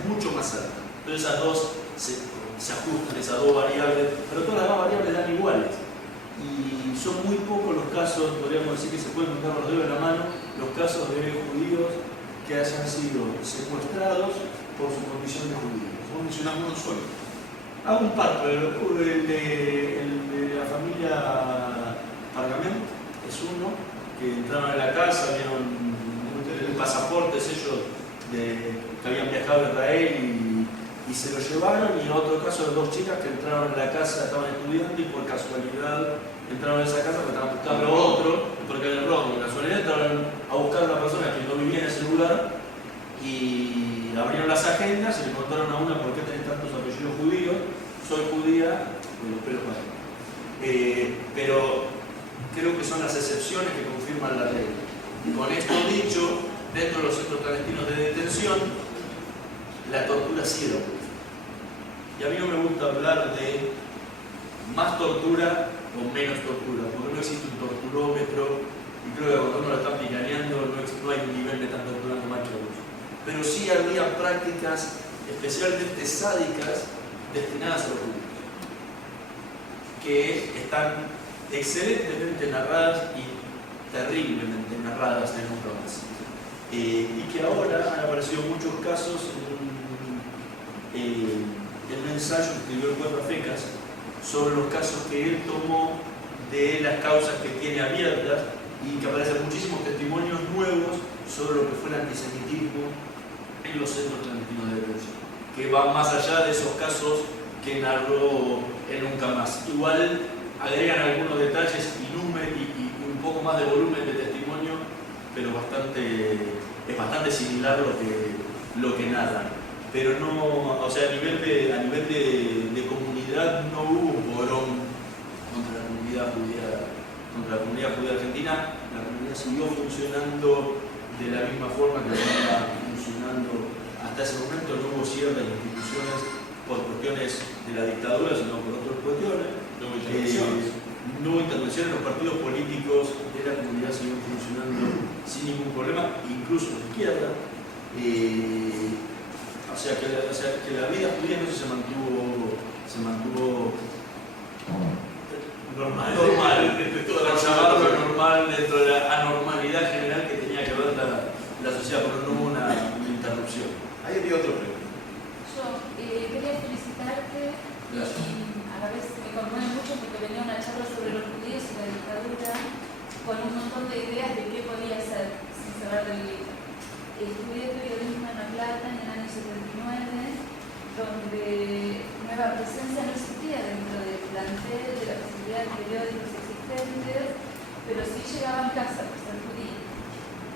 mucho más alta. Entonces esas dos se ajustan, esas dos variables, pero todas las dos variables dan iguales. Y son muy pocos los casos, podríamos decir que se pueden contar los dedos de la mano, los casos de judíos que hayan sido secuestrados por su condición de judíos. Vos mencionás uno solo. Hago un par, pero el de la familia Pargament es uno, que entraron a la casa, vieron pasaportes ellos que habían viajado a Israel y se lo llevaron, y otro caso de dos chicas que entraron a la casa, estaban estudiando y por casualidad entraron a esa casa porque estaban buscando otro, porque era el robo, por casualidad entraron a buscar a una persona que no vivía en ese lugar y abrieron las agendas y le contaron a una por qué tenés tantos apellidos judíos. Soy judía, con los pelos para pero creo que son las excepciones que confirman la regla. Y con esto dicho, dentro de los centros clandestinos de detención, la tortura sí era ocurre. Y a mí no me gusta hablar de más tortura o menos tortura, porque no existe un torturómetro, y creo que cuando uno lo está picaneando no hay un nivel de tan torturando más que otros. Pero sí había prácticas especialmente sádicas destinadas a los judíos, que están excelentemente narradas y terriblemente narradas en Nunca Más. y que ahora han aparecido muchos casos en un ensayo que escribió el Cuatro Fecas sobre los casos que él tomó de las causas que tiene abiertas y que aparecen muchísimos testimonios nuevos sobre lo que fue el antisemitismo en los centros clandestinos de detención, que van más allá de esos casos que narró él Nunca Más. Igual agregan algunos detalles y un poco más de volumen de testimonio, pero es bastante similar lo que narran. Pero no, o sea, a nivel de comunidad no hubo un pogrón contra la comunidad judía argentina. La comunidad siguió funcionando de la misma forma que venía funcionando hasta ese momento. No hubo ciertas instituciones por cuestiones de la dictadura, sino por otras cuestiones. No hubo intervenciones. No hubo intervenciones. Los partidos políticos de la comunidad siguieron funcionando sin ningún problema, incluso la izquierda. O sea que la vida judía no se mantuvo normal, por llamarlo normal dentro de la anormalidad general que tenía que ver la sociedad, pero no hubo una interrupción. Ahí había otra pregunta. Yo quería felicitarte y a la vez me conmueve mucho porque venía una charla sobre los judíos y la dictadura con un montón de ideas de qué podía ser sin saber del libro. Estudié periodismo en La Plata en el año 79, donde Nueva Presencia no existía dentro del plantel de la posibilidad de periódicos existentes, pero sí llegaban casas por ser judíos.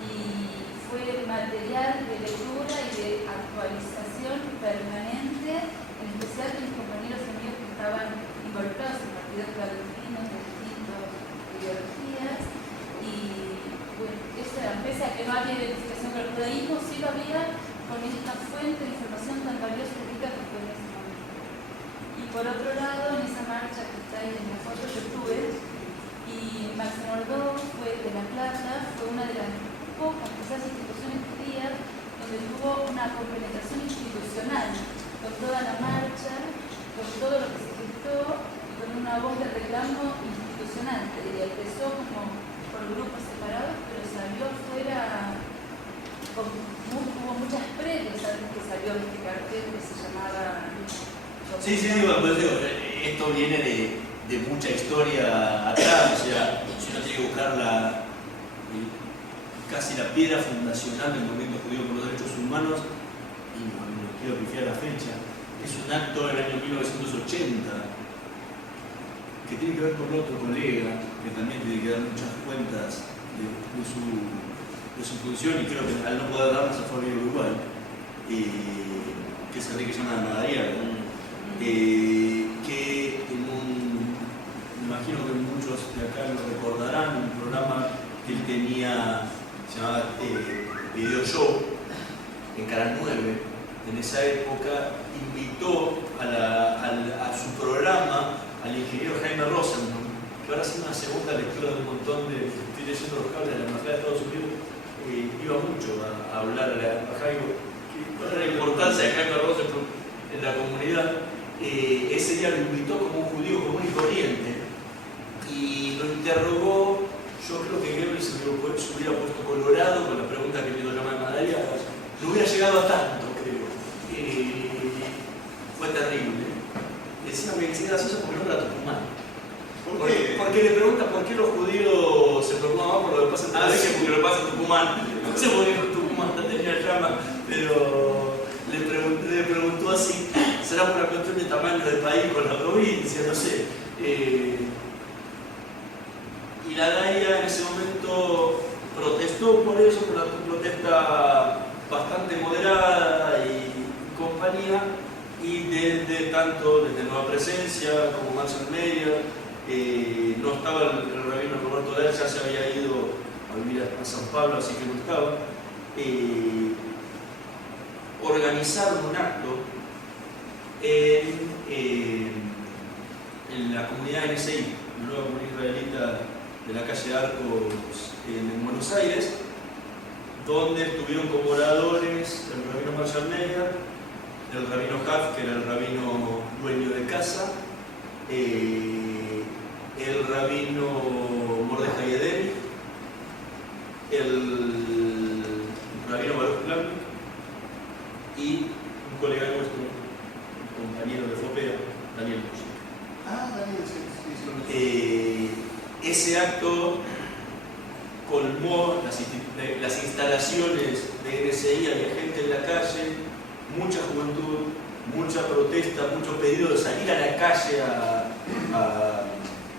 Y fue material de lectura y de actualización permanente, en especial de mis compañeros amigos que estaban involucrados en partidos clandestinos de distintas ideologías. Y bueno, eso era, pese a que no había identificación con el judaísmo, sí lo había con esta fuente de información tan valiosa y rica que fue en ese momento. Y por otro lado, en esa marcha que está ahí en la foto yo estuve, y Máximo Ordó fue de La Plata, fue una de las pocas, quizás, instituciones judías donde tuvo una compenetración institucional con toda la marcha, con todo lo que se gestó y con una voz de reclamo institucional. Te diría, empezó como por grupos separados, pero salió afuera, hubo muchas previas antes que salió este cartel que se llamaba... Sí, pues digo, esto viene de mucha historia atrás, o sea, si uno tiene que buscar casi la piedra fundacional del movimiento judío por los derechos humanos, y no quiero pifiar la fecha, es un acto del año 1980 que tiene que ver con otro colega que también tiene que dar muchas cuentas de su función, y creo que al no poder darnos a favor de Uruguay, que es el que se llama Madariaga, que me imagino que muchos de acá lo recordarán, un programa que él tenía, se llamaba Video Show, en Canal 9. En esa época invitó a su programa al ingeniero Jaime Rosenblum, que ahora hace una segunda lectura de un montón de... Estoy leyendo los cables de la Embajada de Estados Unidos, iba mucho a hablar a Jaime, cuál era la importancia de Jaime Rosenblum en la comunidad. Ese día lo invitó como un judío común y corriente y lo interrogó. Yo creo que Goebbels se hubiera puesto colorado con la pregunta que me dio la Madariaga. No hubiera llegado a tanto, creo. Fue terrible. Decía que es gracioso porque no era Tucumán. ¿Por qué? Porque le pregunta por qué los judíos se preocupaban por lo que pasa en Tucumán. Sí, porque lo pasa en Tucumán. No sé por qué Tucumán no tenía llama, pero le preguntó así. Será por una cuestión de tamaño del país con la provincia, no sé. Y la DAIA en ese momento protestó por eso, por una protesta bastante moderada y compañía, y tanto desde Nueva Presencia como Marcel Meyer, no estaba el rabino Roberto Leal, ya se había ido a vivir a San Pablo, así que no estaba. Organizaron un acto en la comunidad NSI, la nueva comunidad israelita de la calle Arcos en Buenos Aires, donde estuvieron como oradores el rabino Marshall Meyer, el rabino Haff, que era el rabino dueño de casa, el rabino Mordejai Ederi, el y un colega nuestro, un compañero de FOPEA, Daniel Bush. Daniel, sí. Ese acto colmó las instalaciones de NSI, había gente en la calle, mucha juventud, mucha protesta, mucho pedido de salir a la calle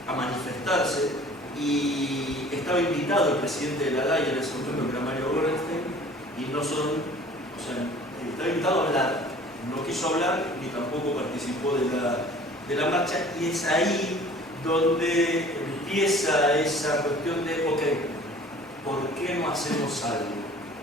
a manifestarse, y estaba invitado el presidente de la DAIA en ese momento, que era Mario Gorenstein, y estaba invitado a hablar, no quiso hablar ni tampoco participó de la marcha, y es ahí donde empieza esa cuestión de, ok, ¿por qué no hacemos algo?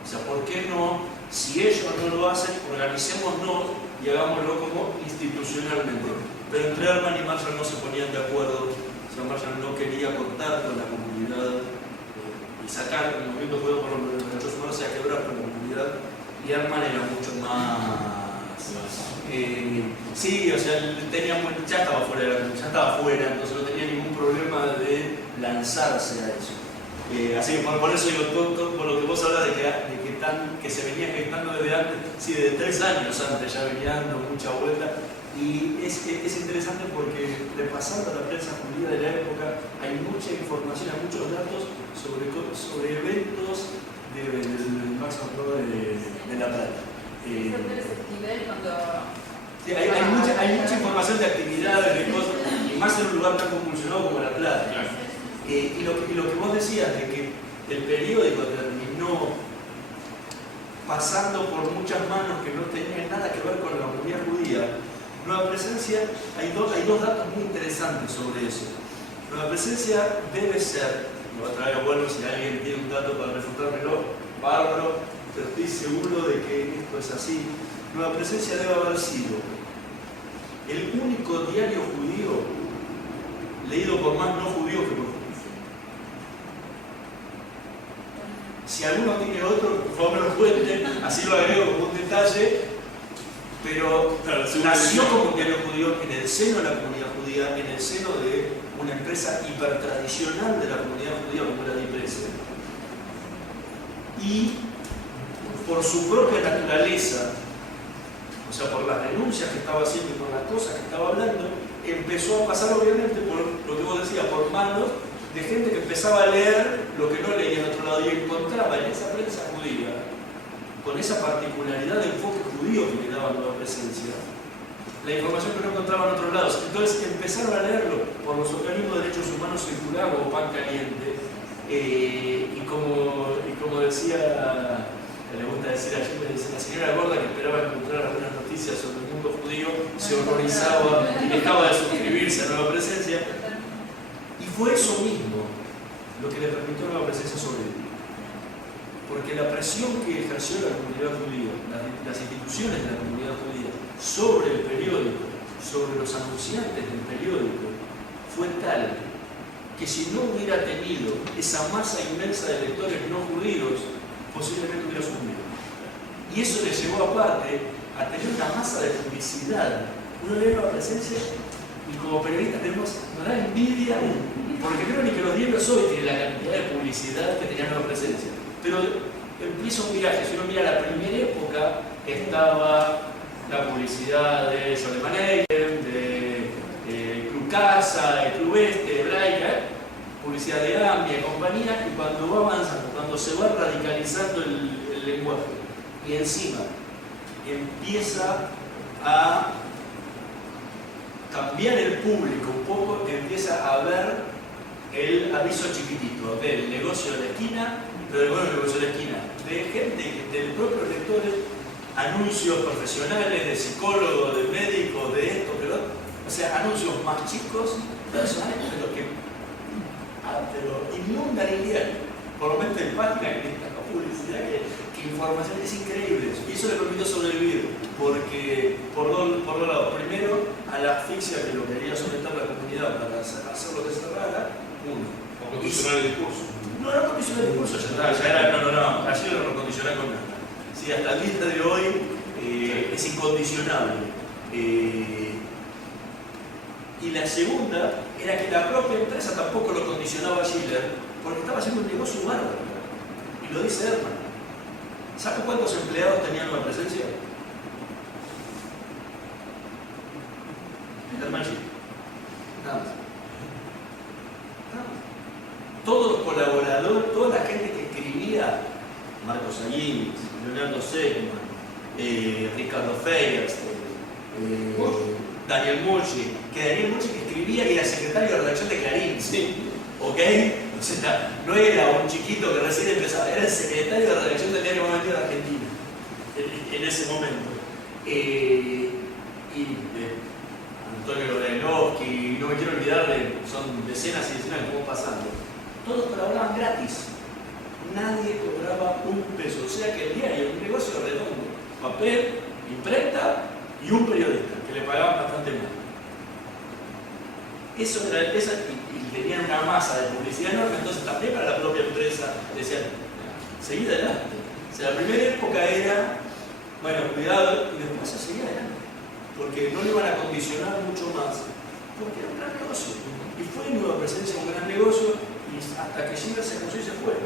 O sea, ¿por qué no, si ellos no lo hacen, organicémonos y hagámoslo como institucionalmente? Pero entre Herman y Marshall no se ponían de acuerdo. O sea, Marshall no quería cortar con la comunidad y sacar, en el movimiento judío por los derechos humanos, se a quebrar con la comunidad, y Herman era mucho más... sí, o sea, ya estaba fuera, entonces no tenía ningún problema de lanzarse a eso. Así que por eso digo, por lo que vos hablas que se venía gestando desde antes, sí, desde 3 años antes ya venía dando mucha vuelta. Y es interesante porque, repasando la prensa judía de la época, hay mucha información, hay muchos datos sobre eventos del Max Pro de La Plata. Sí, hay mucha información de actividades, de cosas, y más en un lugar tan convulsionado como La Plata. Claro. Y lo que vos decías de que el periódico terminó pasando por muchas manos que no tenían nada que ver con la comunidad judía. Nueva Presencia, hay dos datos muy interesantes sobre eso. Nueva Presencia debe ser, lo voy a traer a vuelvo si alguien tiene un dato para refutármelo, bárbaro, pero estoy seguro de que esto es así. Nueva Presencia debe haber sido el único diario judío leído por más no judíos que por judíos. Si alguno tiene otro, por favor me lo cuente, así lo agrego como un detalle. Pero nació como un diario judío en el seno de la comunidad judía, en el seno de una empresa hipertradicional de la comunidad judía como era Die Presse. Y por su propia naturaleza, o sea, por las denuncias que estaba haciendo y por las cosas que estaba hablando, empezó a pasar obviamente por lo que vos decías, por manos de gente que empezaba a leer lo que no leía en otro lado y encontraba en esa prensa judía, con esa particularidad de enfoque judío que le daba Nueva Presencia, la información que no encontraba en otros lados. Entonces empezaron a leerlo por los organismos de derechos humanos circulares o Pan Caliente, y como decía, le gusta decir ayer, la señora Gorda, que esperaba encontrar algunas noticias sobre el mundo judío, se horrorizaba y dejaba de suscribirse a Nueva Presencia. Y fue eso mismo lo que le permitió a Nueva Presencia sobrevivir. Porque la presión que ejerció la comunidad judía, las instituciones de la comunidad judía, sobre el periódico, sobre los anunciantes del periódico, fue tal que si no hubiera tenido esa masa inmensa de lectores no judíos, posiblemente hubiera sucumbido. Y eso le llevó aparte a tener una masa de publicidad. Uno lee Nueva Presencia y como periodistas nos da envidia, porque creo ni que los diarios hoy tienen la cantidad de publicidad que tenía Nueva Presencia. Pero empieza un viraje. Si uno mira la primera época, estaba la publicidad de Joe Maneiro, de Club Casa, de Club Este, Hebraica, publicidad de Gambia y compañía, y cuando va avanzando, cuando se va radicalizando el lenguaje, y encima empieza a cambiar el público un poco, empieza a ver el aviso chiquitito, a ver el negocio de la esquina, pero bueno, el negocio de la esquina, de gente, de propios lectores, anuncios profesionales, de psicólogos, de médicos, de esto, pero, o sea, anuncios más chicos, personales, pero que inundan el diario, por lo menos en páginas que está con publicidad, que información es increíble. Y eso le permitió sobrevivir, porque por dos lados, primero, a la asfixia que lo quería someter la comunidad para hacer lo que se rara, uno. O condicionar el discurso. No condicionar el discurso, ya era, allí no lo condicioné con nada. Sí, hasta el día de hoy es incondicionable. Y la segunda era que la propia empresa tampoco lo condicionaba a Schiller, porque estaba haciendo un negocio bárbaro. Y lo dice Herman. ¿Sabe cuántos empleados tenía Nueva Presencia? Herman Gil. Nada más. Todos los colaboradores, toda la gente que escribía, Marcos Aguín, Leonardo Segman, Ricardo Feyerstein, Daniel Mulchi, que Daniel Mulchi que escribía y era secretario de redacción de Clarín, ¿sí? ¿Ok? O sea, no era un chiquito que recién empezaba, era el secretario de redacción del diario Momento de Argentina en ese momento. Antonio Lorenovsky, no me quiero olvidar son decenas y decenas que estamos pasando. Todos colaboraban gratis. Nadie cobraba un peso. O sea que el diario era un negocio redondo. Papel, imprenta y un periodista que le pagaban bastante mal. Eso era, y tenían una masa de publicidad enorme, entonces también para la propia empresa decían, seguid adelante. O sea, la primera época era, bueno, cuidado, y después se seguía adelante. Porque no le iban a condicionar mucho más, porque era un gran negocio. Y fue Nueva Presencia un gran negocio, y hasta que Schindler se casó y se fue.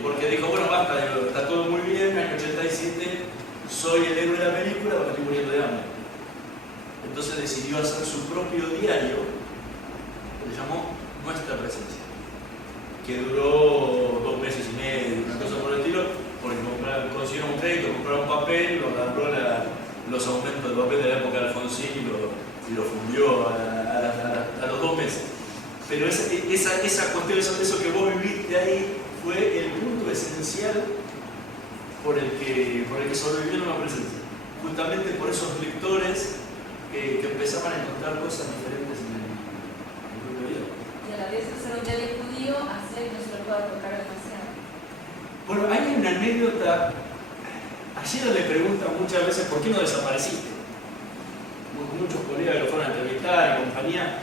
Porque dijo, bueno, basta, está todo muy bien, en el año 87 soy el héroe de la película, porque estoy muriendo de hambre. Entonces decidió hacer su propio diario, que le llamó Nuestra Presencia, que duró 2 meses y medio, una cosa por el estilo, porque consiguieron un crédito, compraron papel, lo agarró los aumentos de papel de la época de Alfonsín y lo fundió a los 2 meses. Pero esa cuestión, eso que vos viviste ahí, fue el punto esencial por el que sobrevivió Nueva Presencia. Justamente por esos lectores que empezaban a encontrar cosas diferentes en el propio diario. Y a la vez de ser un diario judío, hacer que no se lo pueda tocar demasiado. Bueno, hay una anécdota. Ayer le preguntan muchas veces por qué no desapareciste. Muchos colegas que lo fueron a entrevistar y compañía.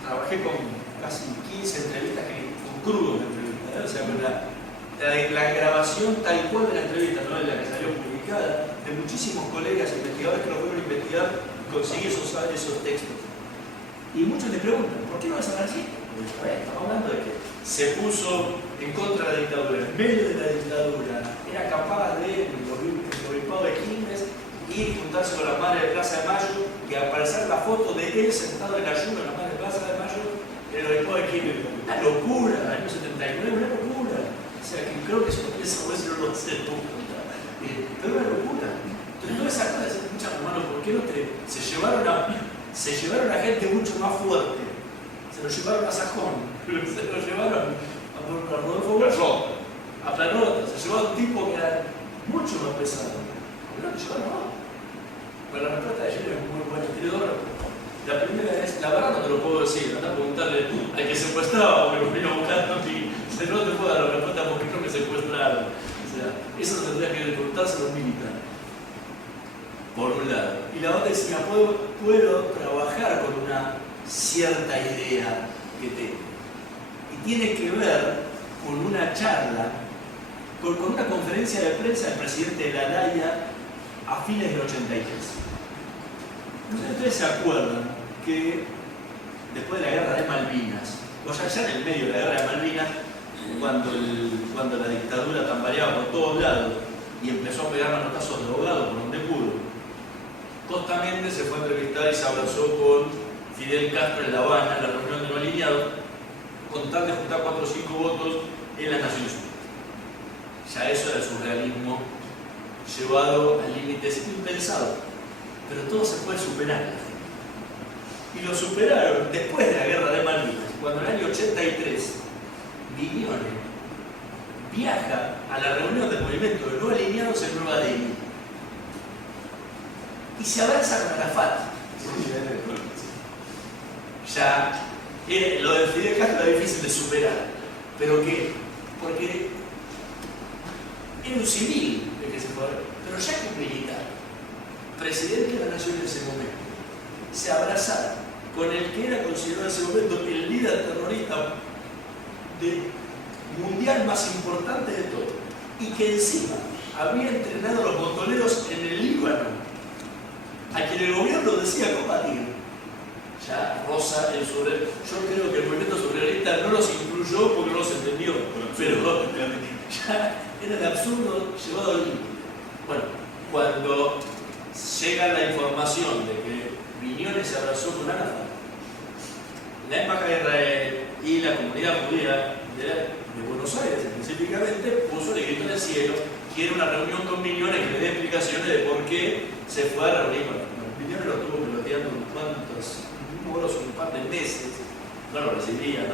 Trabajé con casi 15 entrevistas, con crudos de entrevistas, ¿eh? O sea, con la grabación tal cual de la entrevista, no de la que salió publicada, de muchísimos colegas investigadores que lo fueron a investigar y conseguir esos textos. Y muchos le preguntan, ¿por qué no desapareciste? Estamos hablando de que se puso en contra de la dictadura, en medio de la dictadura, era capaz de, en el obispado de Quilmes, ir y juntarse con la madre de Plaza de Mayo y aparecer la foto de él sentado en la lluvia en la madre de Plaza de Mayo en el obispado de Quilmes. Una locura, en el año 79, una locura. O sea, que creo que si no piensa pues no lo hace nunca. Pero una locura. Entonces, toda esa cosa de decir, muchas hermanos, ¿por qué no se llevaron a gente mucho más fuerte? Se lo llevaron a Sajón, se lo llevaron a Rodolfo Bosch, a Planota, se llevaron a un tipo que era mucho más pesado. Pero no te llevaron a vos. Bueno, la respuesta de Schindler es muy buena. Tiene 2 respuestas. La primera es, la verdad no te lo puedo decir, anda a preguntarle al que secuestraba porque lo vino a buscar a mí. No te puedo dar la respuesta porque creo que secuestraron. O sea, eso no tendría que preguntarse a los militares. Por un lado. Y la otra es, si puedo trabajar con una cierta idea que tengo. Y tiene que ver con una charla, con una conferencia de prensa del presidente de la Laya a fines del 83. Ustedes se acuerdan que después de la guerra de Malvinas, o sea, ya en el medio de la guerra de Malvinas, cuando la dictadura tambaleaba por todos lados y empezó a pegar manotazos de ahogado por donde pudo, Costa Méndez se fue a entrevistar y se abrazó con Fidel Castro en La Habana, en la reunión de no alineados, con tal de juntar 4 o 5 votos en las Naciones Unidas. Ya eso era el surrealismo llevado a límites impensados, pero todo se puede superar. Y lo superaron después de la guerra de Malvinas, cuando en el año 83 Vivione viaja a la reunión del movimiento de no alineados en Nueva Delhi y se abraza con Arafat. Ya lo de Fidel Castro era difícil de superar, pero que porque era un civil el que se fue, pero ya que un militar, presidente de la nación en ese momento, se abrazara con el que era considerado en ese momento el líder terrorista mundial más importante de todo, y que encima había entrenado a los montoneros en el Líbano, a quien el gobierno decía combatir. Ya rosa el sobre. Yo creo que el movimiento surrealista no los incluyó porque no los entendió, pero ya era el absurdo llevado al límite. Bueno, cuando llega la información de que Viñones se abrazó con Arafat. La Embajada de Israel y la comunidad judía de Buenos Aires específicamente puso el grito en el cielo, quiere una reunión con Viñones que le dé explicaciones de por qué se fue a reunir con Viñones. Lo tuvo peloteando un par de meses, no lo recibía.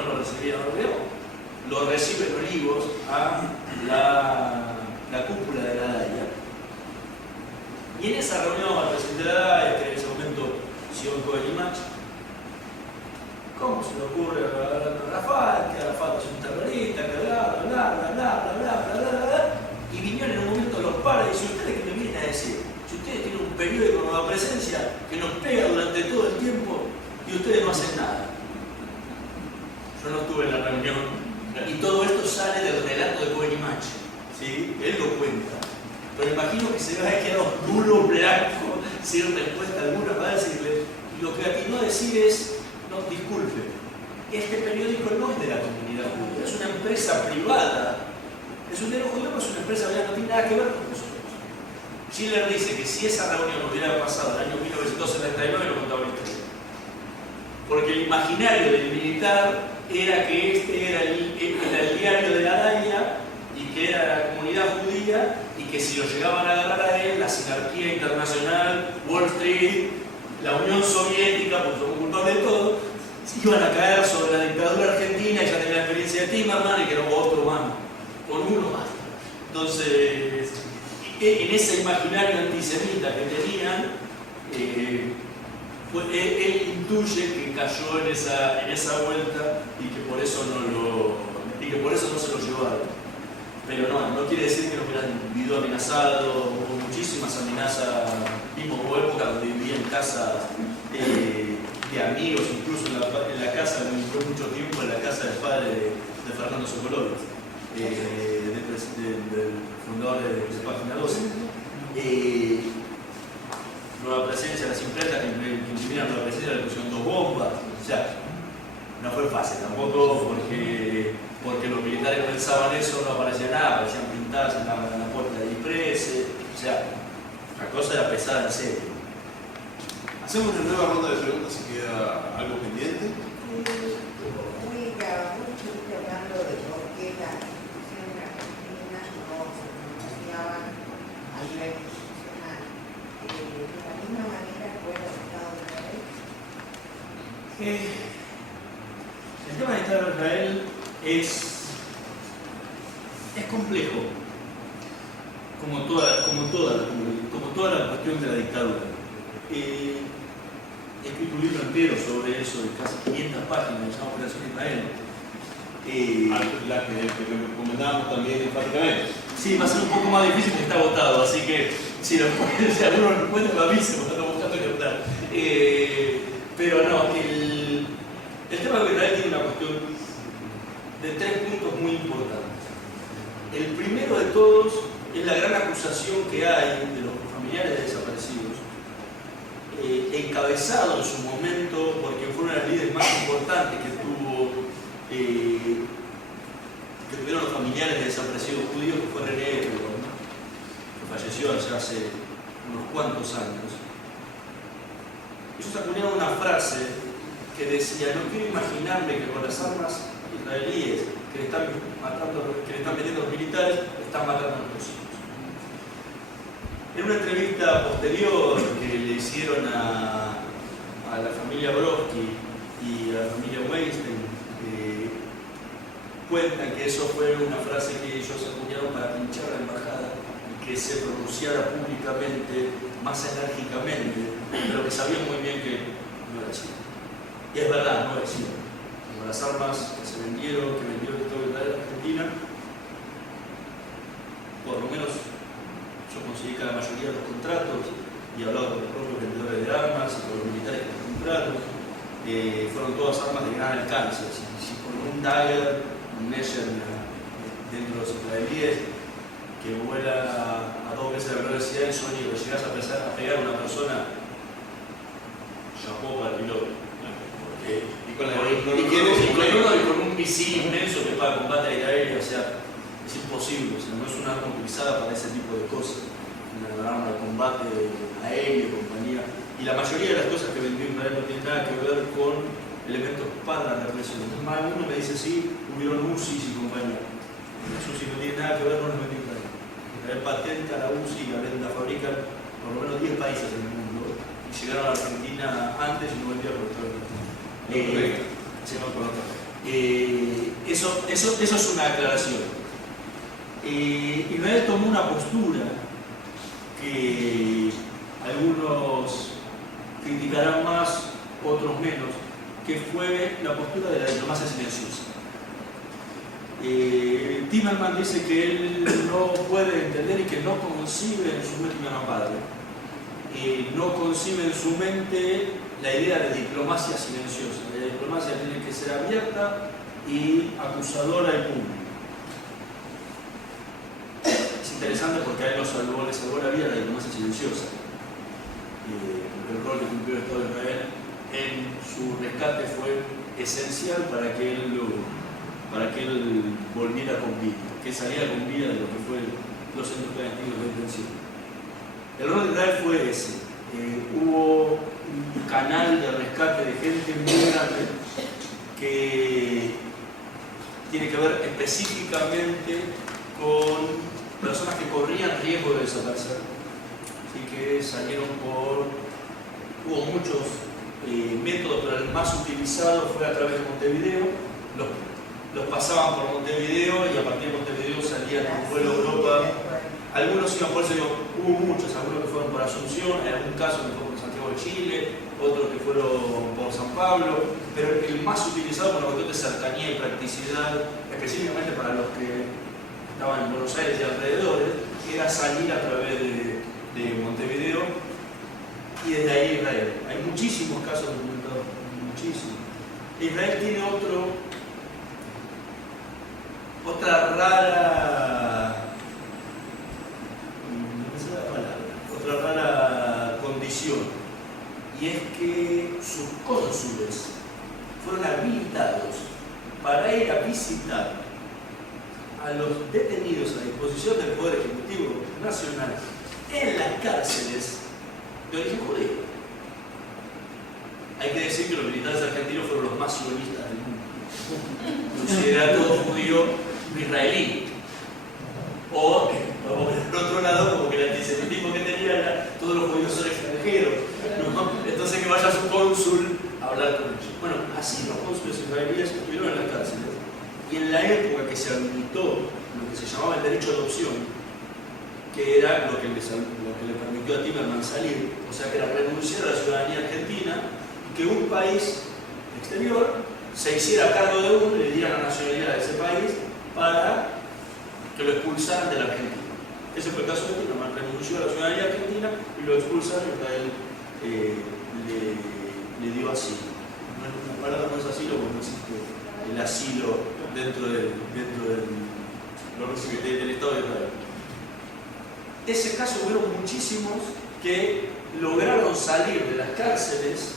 Lo recibe en Olivos a la cúpula de la DAIA. Y en esa reunión, al presidente de la DAIA, que en ese momento Sion Cohen-Imach, ¿cómo se le ocurre a Arafat? Que Arafat es un terrorista, que bla, bla, bla, bla, bla, bla, bla, bla. Y Viñones en un momento los para y dice: ¿ustedes qué me vienen a decir? Si ustedes tienen un periódico de Nueva Presencia que nos pega durante todo el tiempo y ustedes no hacen nada. Yo no estuve en la reunión. Y todo esto sale del relato de Cohen-Imach, ¿sí? Él lo cuenta. Pero imagino que se va a quedar nulo, blanco, sin respuesta alguna para decirle. Y lo que atinó a decir es: no, disculpe, este periódico no es de la comunidad judía, es una empresa privada. Es un diario judío, pero es una empresa privada, no tiene nada que ver con nosotros. Schiller dice que si esa reunión hubiera pasado en el año 1979, lo contaba la historia. Porque el imaginario del militar era que este era el diario de la DAIA y que era la comunidad judía, y que si lo llegaban a agarrar a él, la sinarquía internacional, Wall Street, la Unión Soviética, porque somos culpables de todo, iban a caer sobre la dictadura argentina. Y ya tenía la experiencia de Timerman, y que era otro más, con uno más. Entonces, en ese imaginario antisemita que tenían, él intuye que cayó en esa vuelta y que por eso no se lo llevaron. Pero no quiere decir que lo hubieran vivido amenazado. Hubo muchísimas amenazas. Vimos época donde vivía en casas de amigos, incluso en la casa, fue mucho tiempo en la casa del padre de Fernando Sokolovich, del fundador de Página 12. Nueva Presencia, las imprentas que imprimieron Nueva Presencia le pusieron 2 bombas. O sea, no fue fácil tampoco, porque los militares pensaban eso, no aparecía nada, aparecían pintadas en la puerta de Express. O sea, la cosa era pesada en serio. Hacemos una nueva ronda de preguntas si queda algo pendiente. Vos estuviste hablando de por qué las instituciones argentinas no se pronunciaban a nivel institucional. De la misma manera fue el Estado de Israel. El tema del Estado de Israel es complejo, como toda la cuestión de la dictadura. He escrito un libro entero sobre eso, de casi 500 páginas, llamado Operación Israel. La que recomendábamos también enfáticamente. Sí, va a ser un poco más difícil porque está agotado, así que si alguno lo encuentra, me avisa, porque ando buscando encontrar. Pero no, el tema de Israel tiene una cuestión de 3 puntos muy importantes. El primero de todos es la gran acusación que hay de los familiares de desaparecidos, encabezado en su momento porque fue una de las líderes más importantes que tuvieron los familiares de desaparecidos judíos, que fue René Edelman, que falleció hace unos cuantos años. Ellos acuñaron una frase que decía: no quiero imaginarme que con las armas israelíes que le están metiendo los militares, están matando a nuestros hijos. En una entrevista posterior que le hicieron a la familia Brodsky y a la familia Weinstein, cuentan que eso fue una frase que ellos acuñaron para pinchar a la embajada y que se pronunciara públicamente, más enérgicamente, pero que sabían muy bien que no era cierto. Y es verdad, no era cierto. Las armas que se vendieron, que vendió el Estado de Israel a Argentina, por lo menos yo conseguí que la mayoría de los contratos, y he hablado con los propios vendedores de armas y con los militares que los compraron, fueron todas armas de gran alcance. Si con un Dagger, un Messer dentro de los israelíes, que vuela a 2 veces la velocidad del sonido, que llegas a pegar a una persona, chapó para el piloto. Con un misil inmenso que es para combate aéreo, o sea, es imposible, o sea, no es un arma utilizada para ese tipo de cosas. una arma de combate aéreo, compañía, y la mayoría de las cosas que vendió Israel no tienen nada que ver con elementos para la represión. Entonces, más de uno me dice, sí, hubieron UCIs y compañía. Los UCIs no tienen nada que ver, no los vendió Israel. Israel patenta la UCI y la fabrican por lo menos 10 países en el mundo, y llegaron a la Argentina antes y no vendieron por todo el mundo. Eso es una aclaración. Israel tomó una postura que algunos criticarán más, otros menos, que fue la postura de la diplomacia silenciosa. Timerman dice que él no puede entender y que no concibe en su mente, no padre, no concibe en su mente la idea de diplomacia silenciosa. La diplomacia tiene que ser abierta y acusadora y pública. Es interesante porque a él le salvó la vida la diplomacia silenciosa. El rol que cumplió el Estado de Israel en su rescate fue esencial para que él volviera con vida, que saliera con vida de lo que fue los centros clandestinos de detención. El rol de Israel fue ese. Hubo un canal de rescate de gente muy grande que tiene que ver específicamente con personas que corrían riesgo de desaparecer. Así que salieron hubo muchos métodos, pero el más utilizado fue a través de Montevideo. Los pasaban por Montevideo y a partir de Montevideo salían con vuelo a Europa. Algunos iban por eso, hubo muchos, algunos que fueron por Asunción, en algún caso que fueron por Santiago de Chile, otros que fueron por San Pablo, pero el más utilizado por una cuestión de cercanía y practicidad, específicamente para los que estaban en Buenos Aires y alrededores, era salir a través de Montevideo y desde ahí Israel. Hay muchísimos casos documentados, muchísimos. Israel tiene otra rara condición, y es que sus cónsules fueron habilitados para ir a visitar a los detenidos a disposición del Poder Ejecutivo Nacional en las cárceles de origen judío. Hay que decir que los militares argentinos fueron los más sionistas del mundo. Considerar todo judío israelí. O por otro lado, como que el antisemitismo que tenía era todos los judíos son extranjeros, ¿no? Entonces que vaya su cónsul a hablar con ellos. Bueno, así los cónsules israelíes estuvieron en las cárceles. Y en la época que se habilitó lo que se llamaba el derecho de adopción, que era lo que le permitió a Timerman salir, o sea que era renunciar a la ciudadanía argentina y que un país exterior se hiciera cargo de uno y le diera la nacionalidad de ese país para que lo expulsaran de la Argentina. Ese fue el caso de Timerman, renunció a la ciudadanía argentina y lo expulsaron y Israel le dio asilo. La palabra no es asilo porque no existe el asilo dentro del Estado de Israel. Ese caso hubieron muchísimos que lograron salir de las cárceles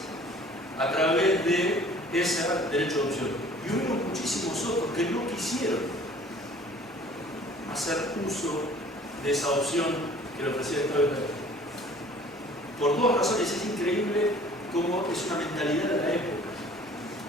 a través de ese derecho de adopción. Y hubo muchísimos otros que no quisieron hacer uso de esa opción que le ofrecía el Estado de Israel. Por dos razones. Es increíble cómo es una mentalidad de la época.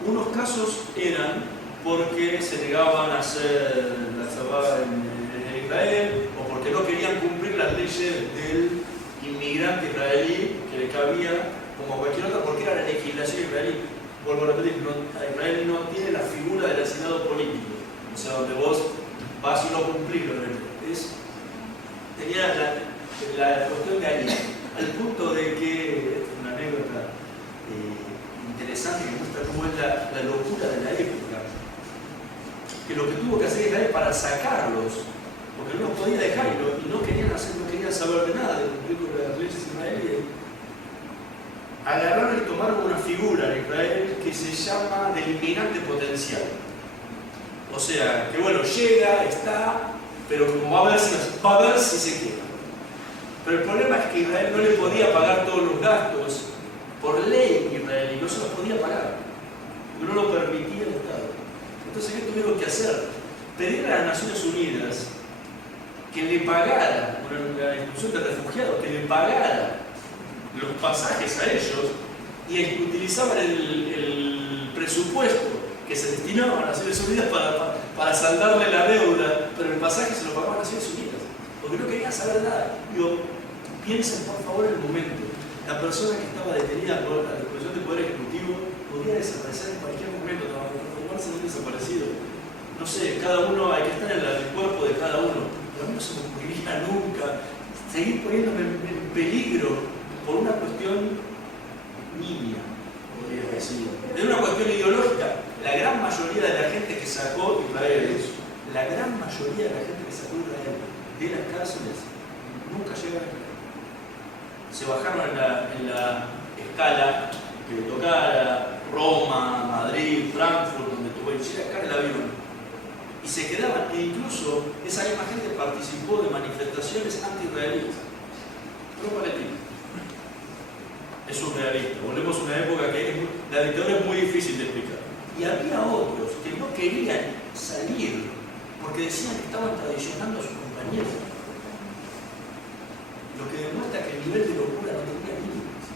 Unos casos eran porque se negaban a hacer la tzavá en Israel o porque no querían cumplir las leyes del inmigrante israelí que le cabía como a cualquier otra, porque era la legislación israelí. Vuelvo a repetir, Israel no tiene la figura del asilado político, o sea, donde vos vas y no cumplís lo que tenía la cuestión de ahí, al punto de que, esta es una anécdota interesante que muestra cómo es la locura de la época, que lo que tuvo que hacer Israel para sacarlos, porque no los podía dejar y no querían saber de nada de cumplir con las leyes israelíes, agarraron y tomaron una figura en Israel que se llama del inmigrante potencial. O sea, que bueno, llega, está, pero como va a ver si se queda. Pero el problema es que Israel no le podía pagar todos los gastos por ley israelí, no se los podía pagar, no lo permitía el Estado. Entonces, ¿qué tuvieron que hacer? Pedir a las Naciones Unidas que le pagara, una institución de refugiados, que le pagara los pasajes a ellos y utilizaban el presupuesto que se destinaba a Naciones Unidas para saldarle la deuda, pero el pasaje se lo pagaban a Naciones Unidas, porque no querían saber nada. Digo, piensen por favor el momento. La persona que estaba detenida por la disposición del Poder Ejecutivo podía desaparecer en cualquier momento, transformarse en un desaparecido. No sé, cada uno, hay que estar en el cuerpo de cada uno, pero a mí no se me ocurriría nunca seguir poniéndome en peligro por una cuestión niña, podría decir. Es una cuestión ideológica. La gran mayoría de la gente que sacó Israel, la gran mayoría de la gente que sacó Israel de las cárceles, nunca llegaron a Israel. Se bajaron en la escala que le tocara, Roma, Madrid, Frankfurt, donde tuvo que llegar acá en el avión. Y se quedaban, e incluso esa misma gente participó de manifestaciones anti-israelíes, pro-palestinas. Es surrealista. Volvemos a una época que la dictadura es muy difícil de explicar. Y había otros que no querían salir porque decían que estaban traicionando a sus compañeros. Lo que demuestra que el nivel de locura no tenía límites.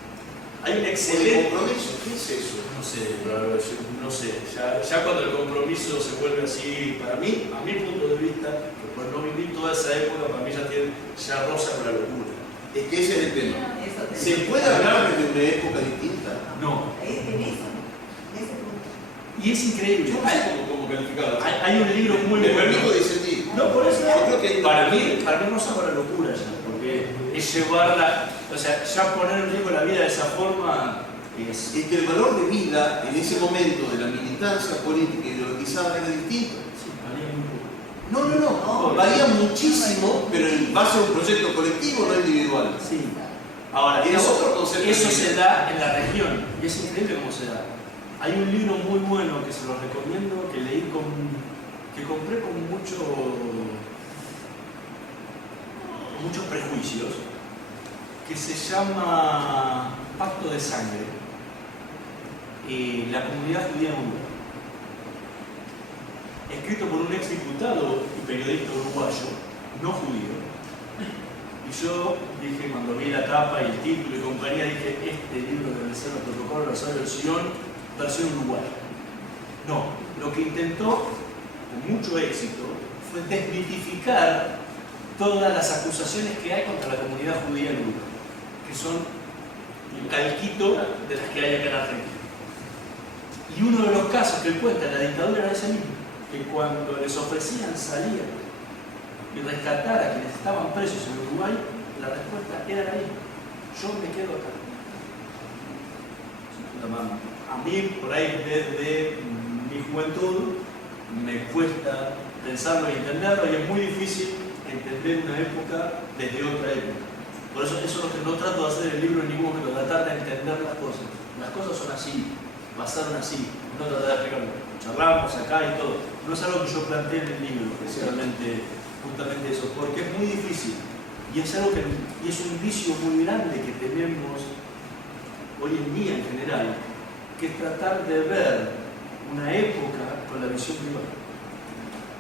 Hay un excelente compromiso. ¿Qué es eso? No sé, pero no sé. Ya cuando el compromiso se vuelve así, para mí, a mi punto de vista, que por no vivir toda esa época, para mí ya roza con la locura. Es que ese es el tema. Eso te ¿Se puede hablar de una época distinta? No. En eso, en ese punto. Y es increíble. Yo no sé cómo calificarlo. Hay un libro muy Me bueno. permito disentir. No, por eso Yo creo que hay para mí roza con la locura ya, porque es llevarla, o sea, ya poner en riesgo la vida de esa forma es... Es que el valor de vida en ese momento de la militancia política ideologizada era distinto. Sí, valía muy poco. No, varía muchísimo, pero en base a un proyecto colectivo, no individual. Sí. Ahora, Es otro concepto eso de se vida. da en la región, y es increíble cómo se da. Hay un libro muy bueno que se los recomiendo, que leí que compré con muchos prejuicios, que se llama Pacto de Sangre, la comunidad judía en Uruguay. Escrito por un ex diputado y periodista uruguayo, no judío. Y yo dije, cuando vi la tapa y el título y compañía, dije, este libro debe ser el protocolo de la versión uruguaya. No, lo que intentó, con mucho éxito, fue desmitificar todas las acusaciones que hay contra la comunidad judía en Uruguay, que son un calquito de las que hay acá en Argentina. Y uno de los casos que él cuenta en la dictadura era ese mismo, que cuando les ofrecían salir y rescatar a quienes estaban presos en Uruguay, la respuesta era la misma: yo me quedo acá. A mí, por ahí, desde mi juventud, me cuesta pensarlo y entenderlo, y es muy difícil entender una época desde otra época. Por eso es lo que no trato de hacer en el libro en ningún momento, tratar de entender las cosas. Las cosas son así, pasaron así, no tratar de explicarlo. Charlamos acá y todo. No es algo que yo planteé en el libro, especialmente, justamente eso, porque es muy difícil. Y es algo y es un vicio muy grande que tenemos hoy en día en general, que es tratar de ver una época con la visión privada.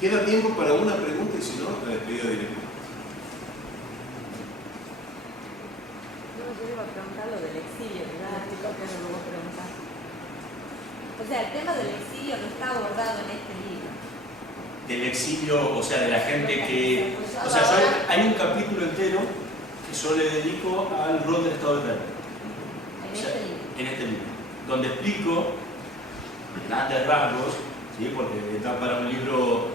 Queda tiempo para una pregunta y si no, la despedida directa. Yo iba a preguntar lo del exilio, ¿verdad? Que no lo voy a preguntar. O sea, el tema del exilio no está abordado en este libro. Del exilio, o sea, de la gente que... O sea, hay un capítulo entero que yo le dedico al rol del Estado de Israel. En este libro. En este libro, donde explico grandes rasgos, ¿sí? Porque da para un libro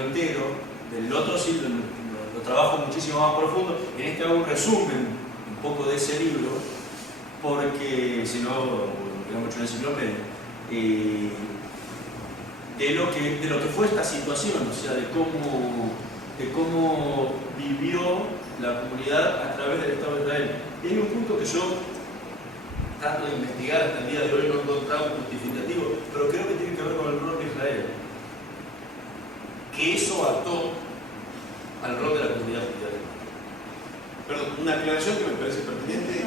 entero. Del otro sí lo trabajo muchísimo más profundo. En este hago un resumen un poco de ese libro, porque si no, queda mucho en enciclopedia. De lo que fue esta situación, o sea, de cómo vivió la comunidad a través del Estado de Israel. Y hay un punto que yo trato de investigar hasta el día de hoy, no he encontrado un justificativo, pero creo que tiene que ver con el rol de Israel, que eso ató al rol de la comunidad judía. Perdón, una aclaración que me parece pertinente.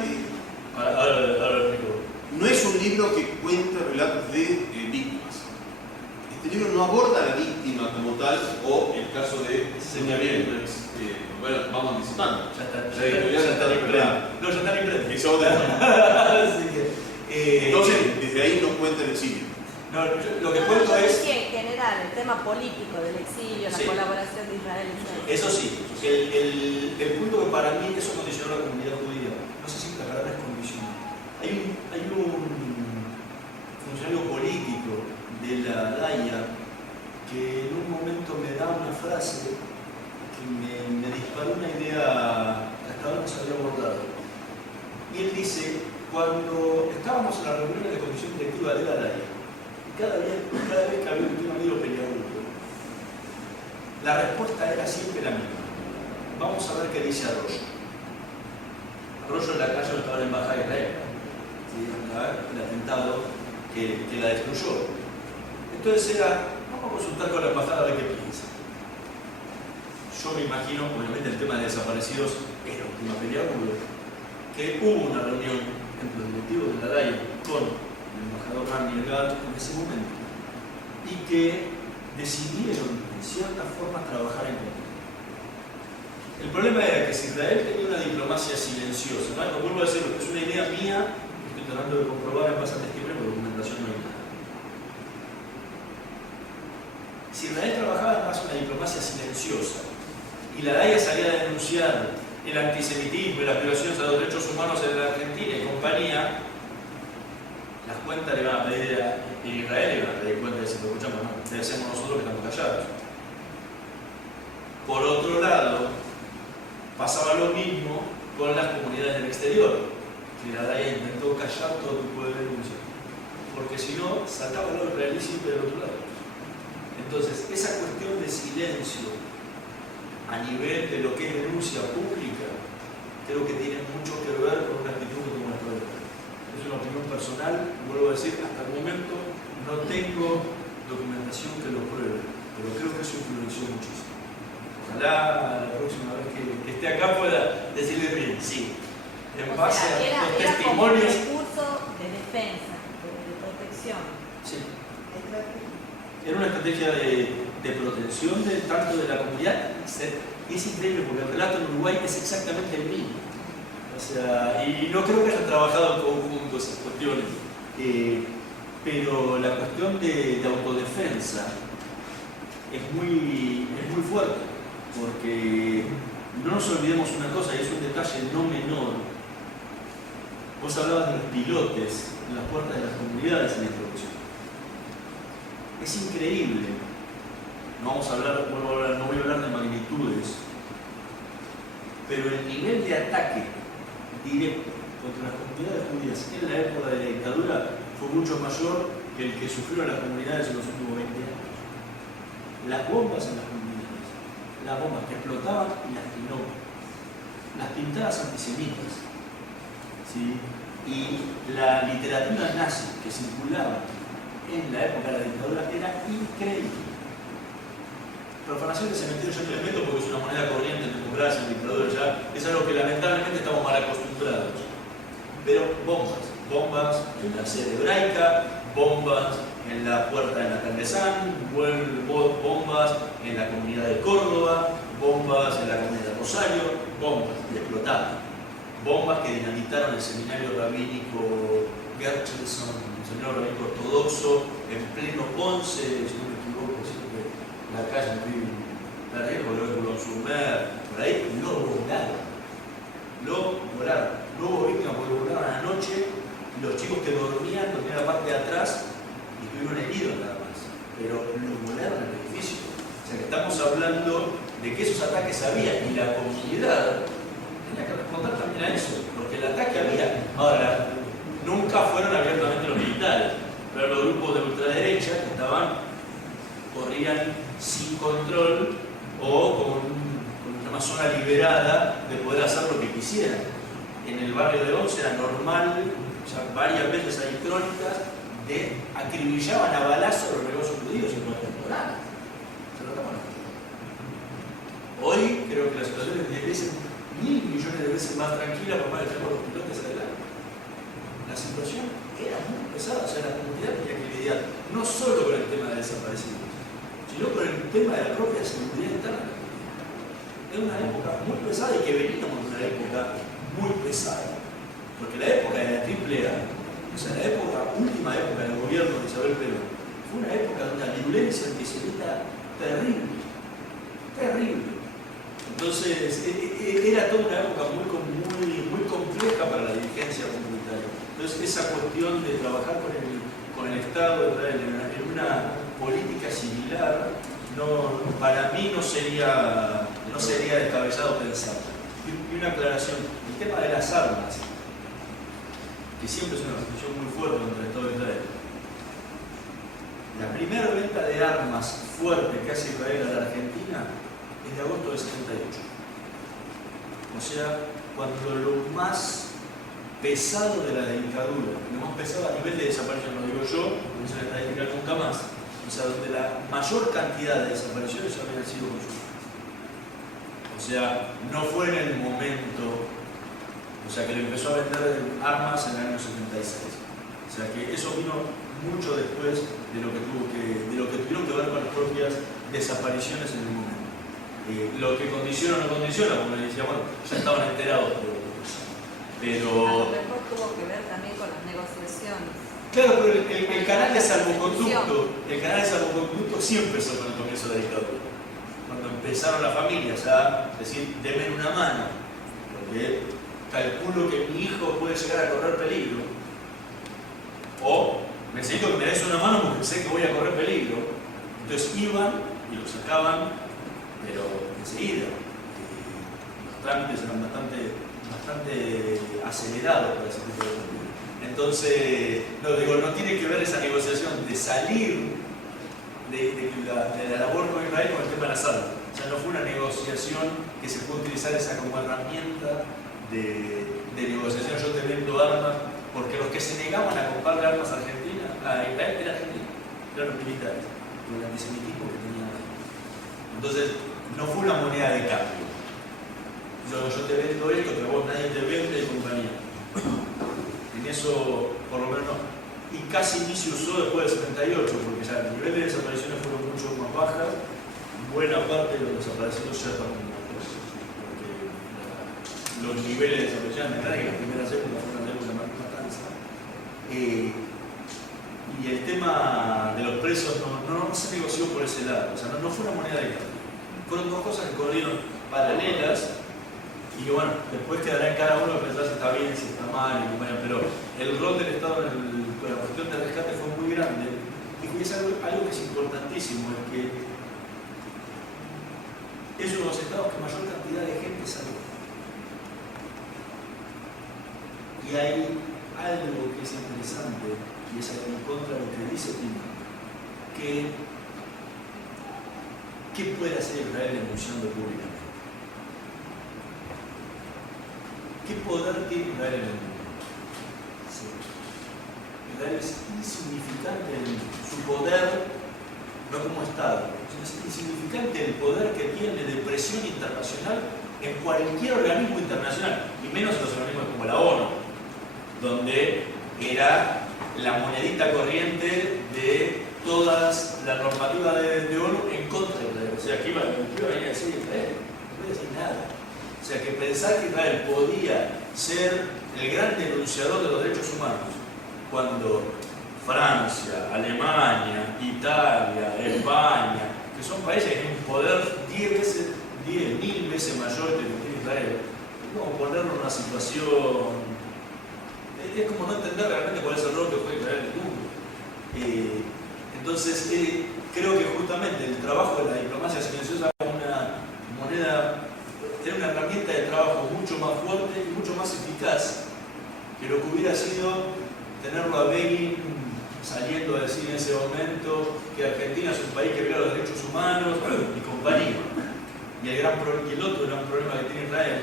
Ahora lo explico. No es un libro que cuenta relatos de víctimas. Este libro no aborda a la víctima como tal o el caso de señalamiento participando. Ya está, La editorial ya está recuperada. No, ya está en imprenta. Esa otra Así que, Entonces, desde ahí no cuenta el exilio. no, lo que No, cuento yo es. decía en general, el tema político del exilio, la Sí. colaboración de Israel. Eso sí, el punto que para mí eso condicionó a la comunidad judía, no sé si la palabra es condicionó. Hay un funcionario político de la DAIA que en un momento me da una frase que me disparó una idea que hasta ahora no se había abordado. Y él dice, cuando estábamos en la reunión de comisión directiva de la DAIA, cada vez que había un tema medio peleagudo, la respuesta era siempre la misma. Vamos a ver qué dice Arroyo. Arroyo en la calle no estaba en la embajada de Israel, ¿sí? El atentado que la destruyó. Entonces era, vamos a consultar con la embajada a ver qué piensa. Yo me imagino, obviamente el tema de desaparecidos era un tema peleagudo, que hubo una reunión entre los directivos de la DAIA con el embajador Rami Elgar en ese momento y que decidieron de cierta forma trabajar en conjunto. El problema era que si Israel tenía una diplomacia silenciosa, ¿no? Vuelvo a decir, es una idea mía que estoy tratando de comprobar en base a testimonio por documentación no hay nada. Si Israel trabajaba en base a una diplomacia silenciosa y la DAIA salía a denunciar el antisemitismo y las violaciones a los derechos humanos en la Argentina y compañía, las cuentas le van a pedir a Israel y van a pedir cuentas de si lo escuchamos, no, debe ser nosotros que estamos callados. Por otro lado, pasaba lo mismo con las comunidades del exterior, que la DAIA intentó callar todo tipo de denuncia, porque si no, saltaba lo israelí siempre del otro lado. Entonces, esa cuestión de silencio a nivel de lo que es denuncia pública, creo que tiene mucho que ver con una actitud que tomó nuestro Estado. Es una opinión personal, vuelvo a decir, hasta el momento no tengo documentación que lo pruebe, pero creo que eso influenció muchísimo. Ojalá la próxima vez que esté acá pueda decirle bien, sí, en base a los testimonios. Como un discurso de defensa, de protección. Sí. Era una estrategia de protección tanto de la comunidad, y es increíble porque el relato en Uruguay es exactamente el mismo. O sea, y no creo que hayan trabajado en conjunto esas cuestiones, pero la cuestión de autodefensa es muy fuerte, porque no nos olvidemos una cosa, y es un detalle no menor. Vos hablabas de los pilotes en las puertas de las comunidades en la introducción. Es increíble, no voy a hablar de magnitudes, pero el nivel de ataque directo contra las comunidades judías en la época de la dictadura fue mucho mayor que el que sufrieron las comunidades en los últimos 20 años. Las bombas en las comunidades, las bombas que explotaban y las que no, las pintadas antisemitas, ¿sí? Y la literatura nazi que circulaba en la época de la dictadura era increíble. Profanación de cementerios yo te les meto porque es una moneda corriente en democracia, en dictadura, ya es algo que lamentablemente estamos mal acostumbrados. Pero bombas en la sede hebraica, bombas en la puerta de Natal de San, bombas en la comunidad de Córdoba, bombas en la comunidad de Rosario, bombas y explotaban. Bombas que dinamitaron el seminario rabínico Gertzelson, un seminario rabínico ortodoxo, en pleno Ponce, si no me equivoco, siempre la calle la riesgo de Boulogne-sur-Mer, por ahí lo volaron. No hubo víctimas porque lo volaron a la noche y los chicos que dormían en la parte de atrás y estuvieron heridos nada más. Pero lo volaron al edificio. O sea que estamos hablando de que esos ataques había y la comunidad tenía que responder también a eso, porque el ataque había. Ahora, nunca fueron abiertamente los militares, pero los grupos de ultraderecha que corrían sin control o con una zona liberada de poder hacer lo que quisieran. En el barrio de Once era normal, ya varias veces hay crónicas de acribillaban a balazos los negocios judíos en nuestra temporada. Se lo estamos haciendo. Hoy creo que la situación es 10 veces, 1.000 millones de veces más tranquila por más que tenemos los pilotes adelante. La situación era muy pesada, o sea, la comunidad tenía que lidiar no solo con el tema de desaparecidos, sino con el tema de la propia seguridad interna. Es es una época muy pesada y que veníamos de una época muy pesada. Porque la época de la AAA, o sea, la última época del gobierno de Isabel Perón, fue una época de una virulencia antisemita terrible, terrible. Entonces, era toda una época muy compleja para la dirigencia comunitaria. Entonces, esa cuestión de trabajar con el Estado en una política similar, para mí no sería descabellado pensar. Y una aclaración, el tema de las armas, que siempre es una discusión muy fuerte entre el Estado de Israel. La primera venta de armas fuerte que hace Israel a la Argentina es de agosto del 78. O sea, cuando lo más pesado de la dictadura, lo más pesado a nivel de desaparición, no digo yo, no se le estadística nunca más, o sea, donde la mayor cantidad de desapariciones habían sido construidas. O sea, no fue en el momento, o sea, que le empezó a vender armas en el año 76. O sea, que eso vino mucho después de lo que tuvieron que ver con las propias desapariciones en el momento. Lo que condiciona o no condiciona, como le decía, bueno, ya estaban enterados, pero... A lo mejor tuvo que ver también con las negociaciones. Claro, pero el canal de salvoconducto siempre empezó con el comienzo de la dictadura. Cuando empezaron las familias a decir, denme una mano, porque calculo que mi hijo puede llegar a correr peligro, o necesito que me des una mano porque sé que voy a correr peligro. Entonces iban y lo sacaban, pero enseguida. Los trámites eran bastante acelerados para ese tipo de cosas. Entonces, no tiene que ver esa negociación de salir de la labor con Israel con el tema de las armas. O sea, no fue una negociación que se puede utilizar esa como herramienta de negociación. Yo te vendo armas, porque los que se negaban a comprarle armas a Argentina, a Israel, era Argentina, eran los militares, por el antisemitismo que tenían ahí. Entonces, no fue una moneda de cambio. Yo te vendo esto, pero vos nadie te vende y compañía. En eso, por lo menos, y casi ni se usó después del 78, porque ya el nivel de desapariciones fueron mucho más bajas, buena parte de los desaparecidos ya estaban muertos, porque los niveles de desaparición en las primeras épocas fueron de la matanza. Y el tema de los presos no se negoció por ese lado, o sea, no fue una moneda de cambio. Fueron dos cosas que corrieron paralelas. Y que bueno, después quedará en cada uno pensar si está bien, si está mal, pero el rol del Estado en la cuestión del rescate fue muy grande. Y es algo que es importantísimo, es que es uno de los estados que mayor cantidad de gente salvó. Y hay algo que es interesante, y es en contra de lo que dice Pino, que ¿qué puede hacer Israel denunciando públicamente? ¿Qué poder tiene Israel en el mundo? Sí. Israel es insignificante en su poder, no como Estado, sino es insignificante el poder que tiene de presión internacional en cualquier organismo internacional, y menos en los organismos como la ONU, donde era la monedita corriente de todas las normativas de ONU en contra de Israel. O sea, ¿qué iba a venir a decir Israel? No puede decir nada. O sea, que pensar que Israel podía ser el gran denunciador de los derechos humanos cuando Francia, Alemania, Italia, España, que son países que tienen un poder 10.000 veces mayor que el que tiene Israel, es como ponerlo en una situación, es como no entender realmente cuál es el rol que juega Israel en el mundo. Entonces, creo que justamente el trabajo de la diplomacia silenciosa es una moneda, era una herramienta de trabajo mucho más fuerte y mucho más eficaz que lo que hubiera sido tenerlo a Begin saliendo a decir en ese momento que Argentina es un país que viola los derechos humanos y compañía. Y el otro gran problema que tiene Israel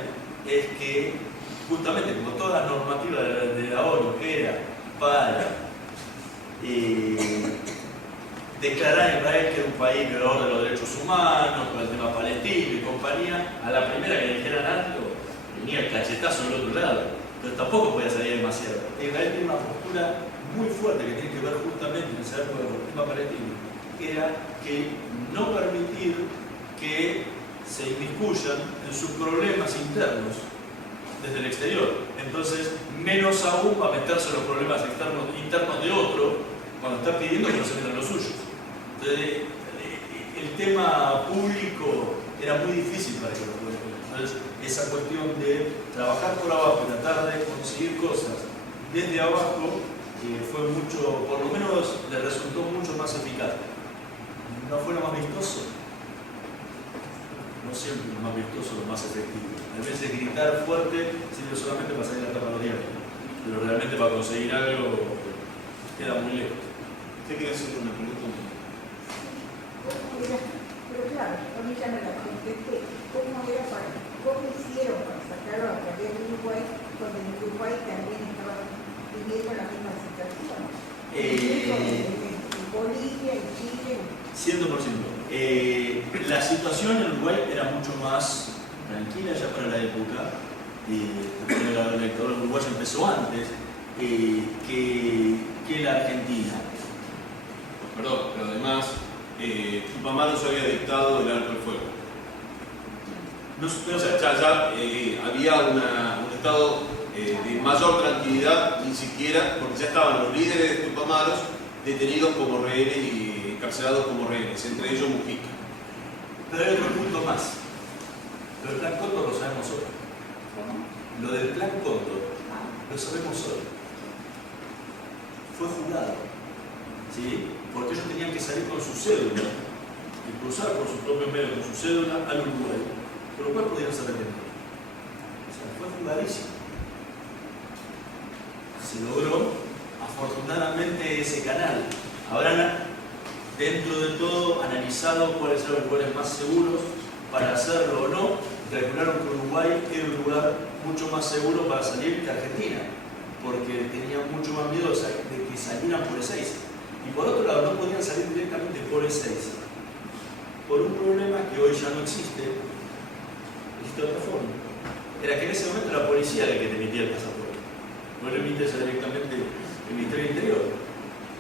es que justamente como toda la normativa de la ONU era para declarar a Israel que era un país violador de los derechos humanos, con el tema palestino y compañía, a la primera que le dijeran algo, venía el cachetazo del otro lado. Entonces tampoco podía salir demasiado. Israel tiene una postura muy fuerte que tiene que ver justamente en esa época con el tema palestino, que era que no permitir que se inmiscuyan en sus problemas internos desde el exterior. Entonces, menos aún va a meterse en los problemas internos de otro cuando está pidiendo que no se metan los suyos. Entonces, el tema público era muy difícil para que lo puedan. Entonces, esa cuestión de trabajar por abajo y tratar de conseguir cosas desde abajo fue mucho, por lo menos le resultó mucho más eficaz. ¿No fue lo más vistoso? No siempre lo más vistoso, lo más efectivo. A veces gritar fuerte sirve solamente para salir a la tapa de los diarios, pero realmente para conseguir algo queda muy lejos. ¿Usted quiere hacer una pregunta? Pero claro, a mí ya me la contesté. ¿Cómo hicieron para sacarlo a través de Uruguay cuando en Uruguay también estaban viviendo la misma situación? En Bolivia, en Chile. 100%. La situación en Uruguay era mucho más tranquila ya para la época. La dictadura uruguaya empezó antes que la Argentina. Perdón, pero además Tupac Amaru se había dictado el alto el fuego. No, O sea, ya había un estado de mayor tranquilidad, ni siquiera, porque ya estaban los líderes de Tupac Amaru detenidos como rehenes y encarcelados como rehenes, entre ellos Mujica. pero hay otro punto más. Lo del Plan Cóndor lo sabemos hoy. Lo del Plan Cóndor lo sabemos hoy. Fue jurado, ¿sí? Porque ellos tenían que salir con su cédula y cruzar por sus propios medios con su cédula al Uruguay, por lo cual podían ser detenidos. O sea, fue jugadísimo. Se logró, afortunadamente, ese canal. Habrán, dentro de todo, analizado cuáles eran los lugares más seguros para hacerlo o no. Calcularon que Uruguay era un lugar mucho más seguro para salir que Argentina, porque tenían mucho más miedo de que salieran por Ezeiza. Y por otro lado, no podían salir directamente por Ezeiza, por un problema que hoy ya no existe. Existe otra forma. Era que en ese momento la policía era el que te emitía el pasaporte. No lo emitía directamente el Ministerio del Interior.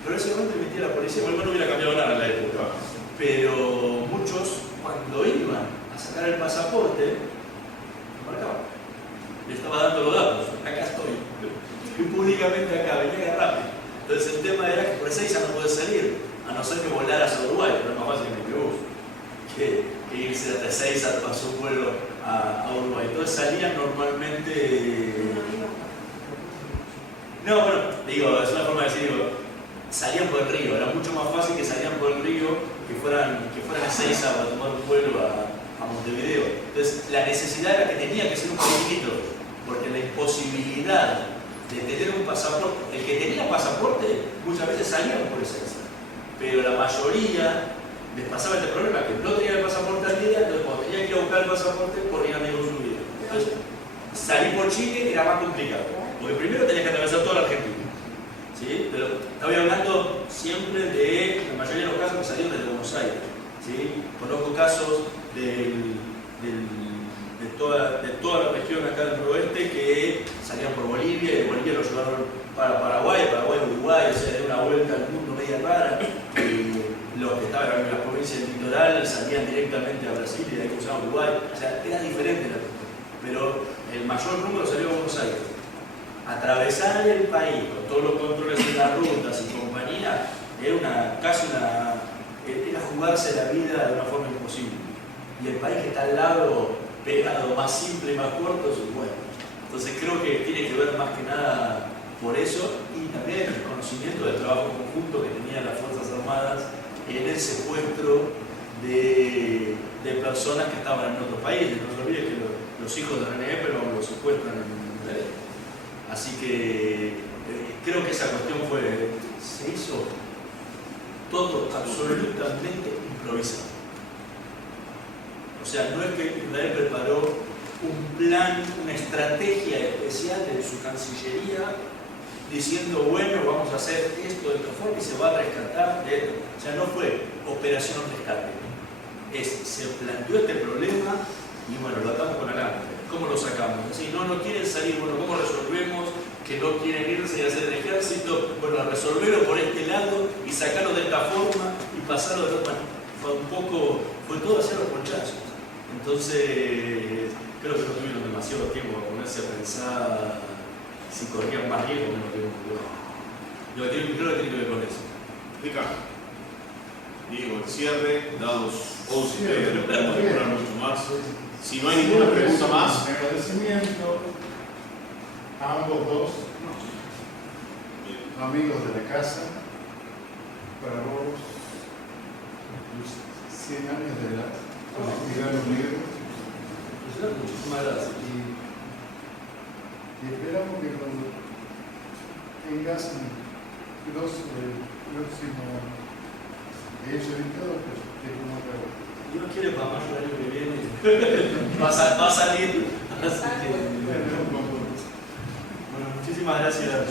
Pero en ese momento emitía la policía. Bueno, no hubiera cambiado nada en la época. Pero muchos, cuando iban a sacar el pasaporte, lo marcaban. Le estaba dando los datos. Acá estoy. Y públicamente acá, venía rápido. Entonces el tema era que por Ezeiza no podés salir, a no ser que volaras a Uruguay, pero es más fácil que irse hasta Ezeiza, pasó un vuelo a Uruguay. Entonces salían normalmente... No, bueno, digo, es una forma de decir, digo, salían por el río, era mucho más fácil que salían por el río que fueran a Ezeiza para tomar un vuelo a Montevideo. Entonces la necesidad era que tenía que ser un poquitito, porque la imposibilidad de tener un pasaporte, el que tenía pasaporte muchas veces salían por Ezeiza, pero la mayoría les pasaba este problema, que no tenían el pasaporte al día, entonces cuando tenían que ir a buscar el pasaporte corrían de su vida. Entonces salir por Chile era más complicado, porque primero tenías que atravesar toda la Argentina, ¿sí? Pero estaba hablando siempre de la mayoría de los casos que salieron desde Buenos Aires, ¿sí? Conozco casos de toda la región acá del noroeste que salían por Bolivia y de Bolivia lo llevaron para Paraguay, Uruguay, o sea, de una vuelta al mundo media rara. Los que estaban en las provincias del litoral salían directamente a Brasil y de ahí cruzaban a Uruguay. O sea, era diferente la cuestión. Pero el mayor número salió a Buenos Aires. Atravesar el país con todos los controles en las rutas y compañía era era jugarse la vida de una forma imposible. Y el país que está al lado, pegado, más simple y más corto, es Uruguay. Entonces creo que tiene que ver más que nada por eso y también el conocimiento del trabajo conjunto que tenían las Fuerzas Armadas en el secuestro de personas que estaban en otros países. No se olvide que los hijos de René Epperbaum los secuestran en Montevideo. Así que creo que esa cuestión se hizo todo absolutamente improvisado. O sea, no es que Israel preparó un plan, una estrategia especial de su Cancillería diciendo, bueno, vamos a hacer esto de esta forma y se va a rescatar de esto. O sea, no fue operación rescate. Se planteó este problema y bueno, lo atamos con alambre. ¿Cómo lo sacamos? Si no quieren salir, bueno, ¿cómo resolvemos que no quieren irse y hacer el ejército? Bueno, resolverlo por este lado y sacarlo de esta forma y pasarlo de otra manera. Fue todo hacer los ponchazos. Entonces, creo que no tuvieron demasiado tiempo para ponerse a pensar si corrían más riesgo o menos riesgo. Yo creo que tiene que ver con eso. Ricardo. Diego, el cierre, dados 11 y media, no podemos demorar mucho más. Si no hay ninguna pregunta más. Agradecimiento a ambos dos amigos de la casa, para vos, los 100 años de la colectividad unida. Muchísimas gracias. Y esperamos que cuando tengas el próximo hecho editado, pues te como acá. Y no quiere para mayo el año que viene. Va a salir. Así que, bueno, muchísimas gracias, señor.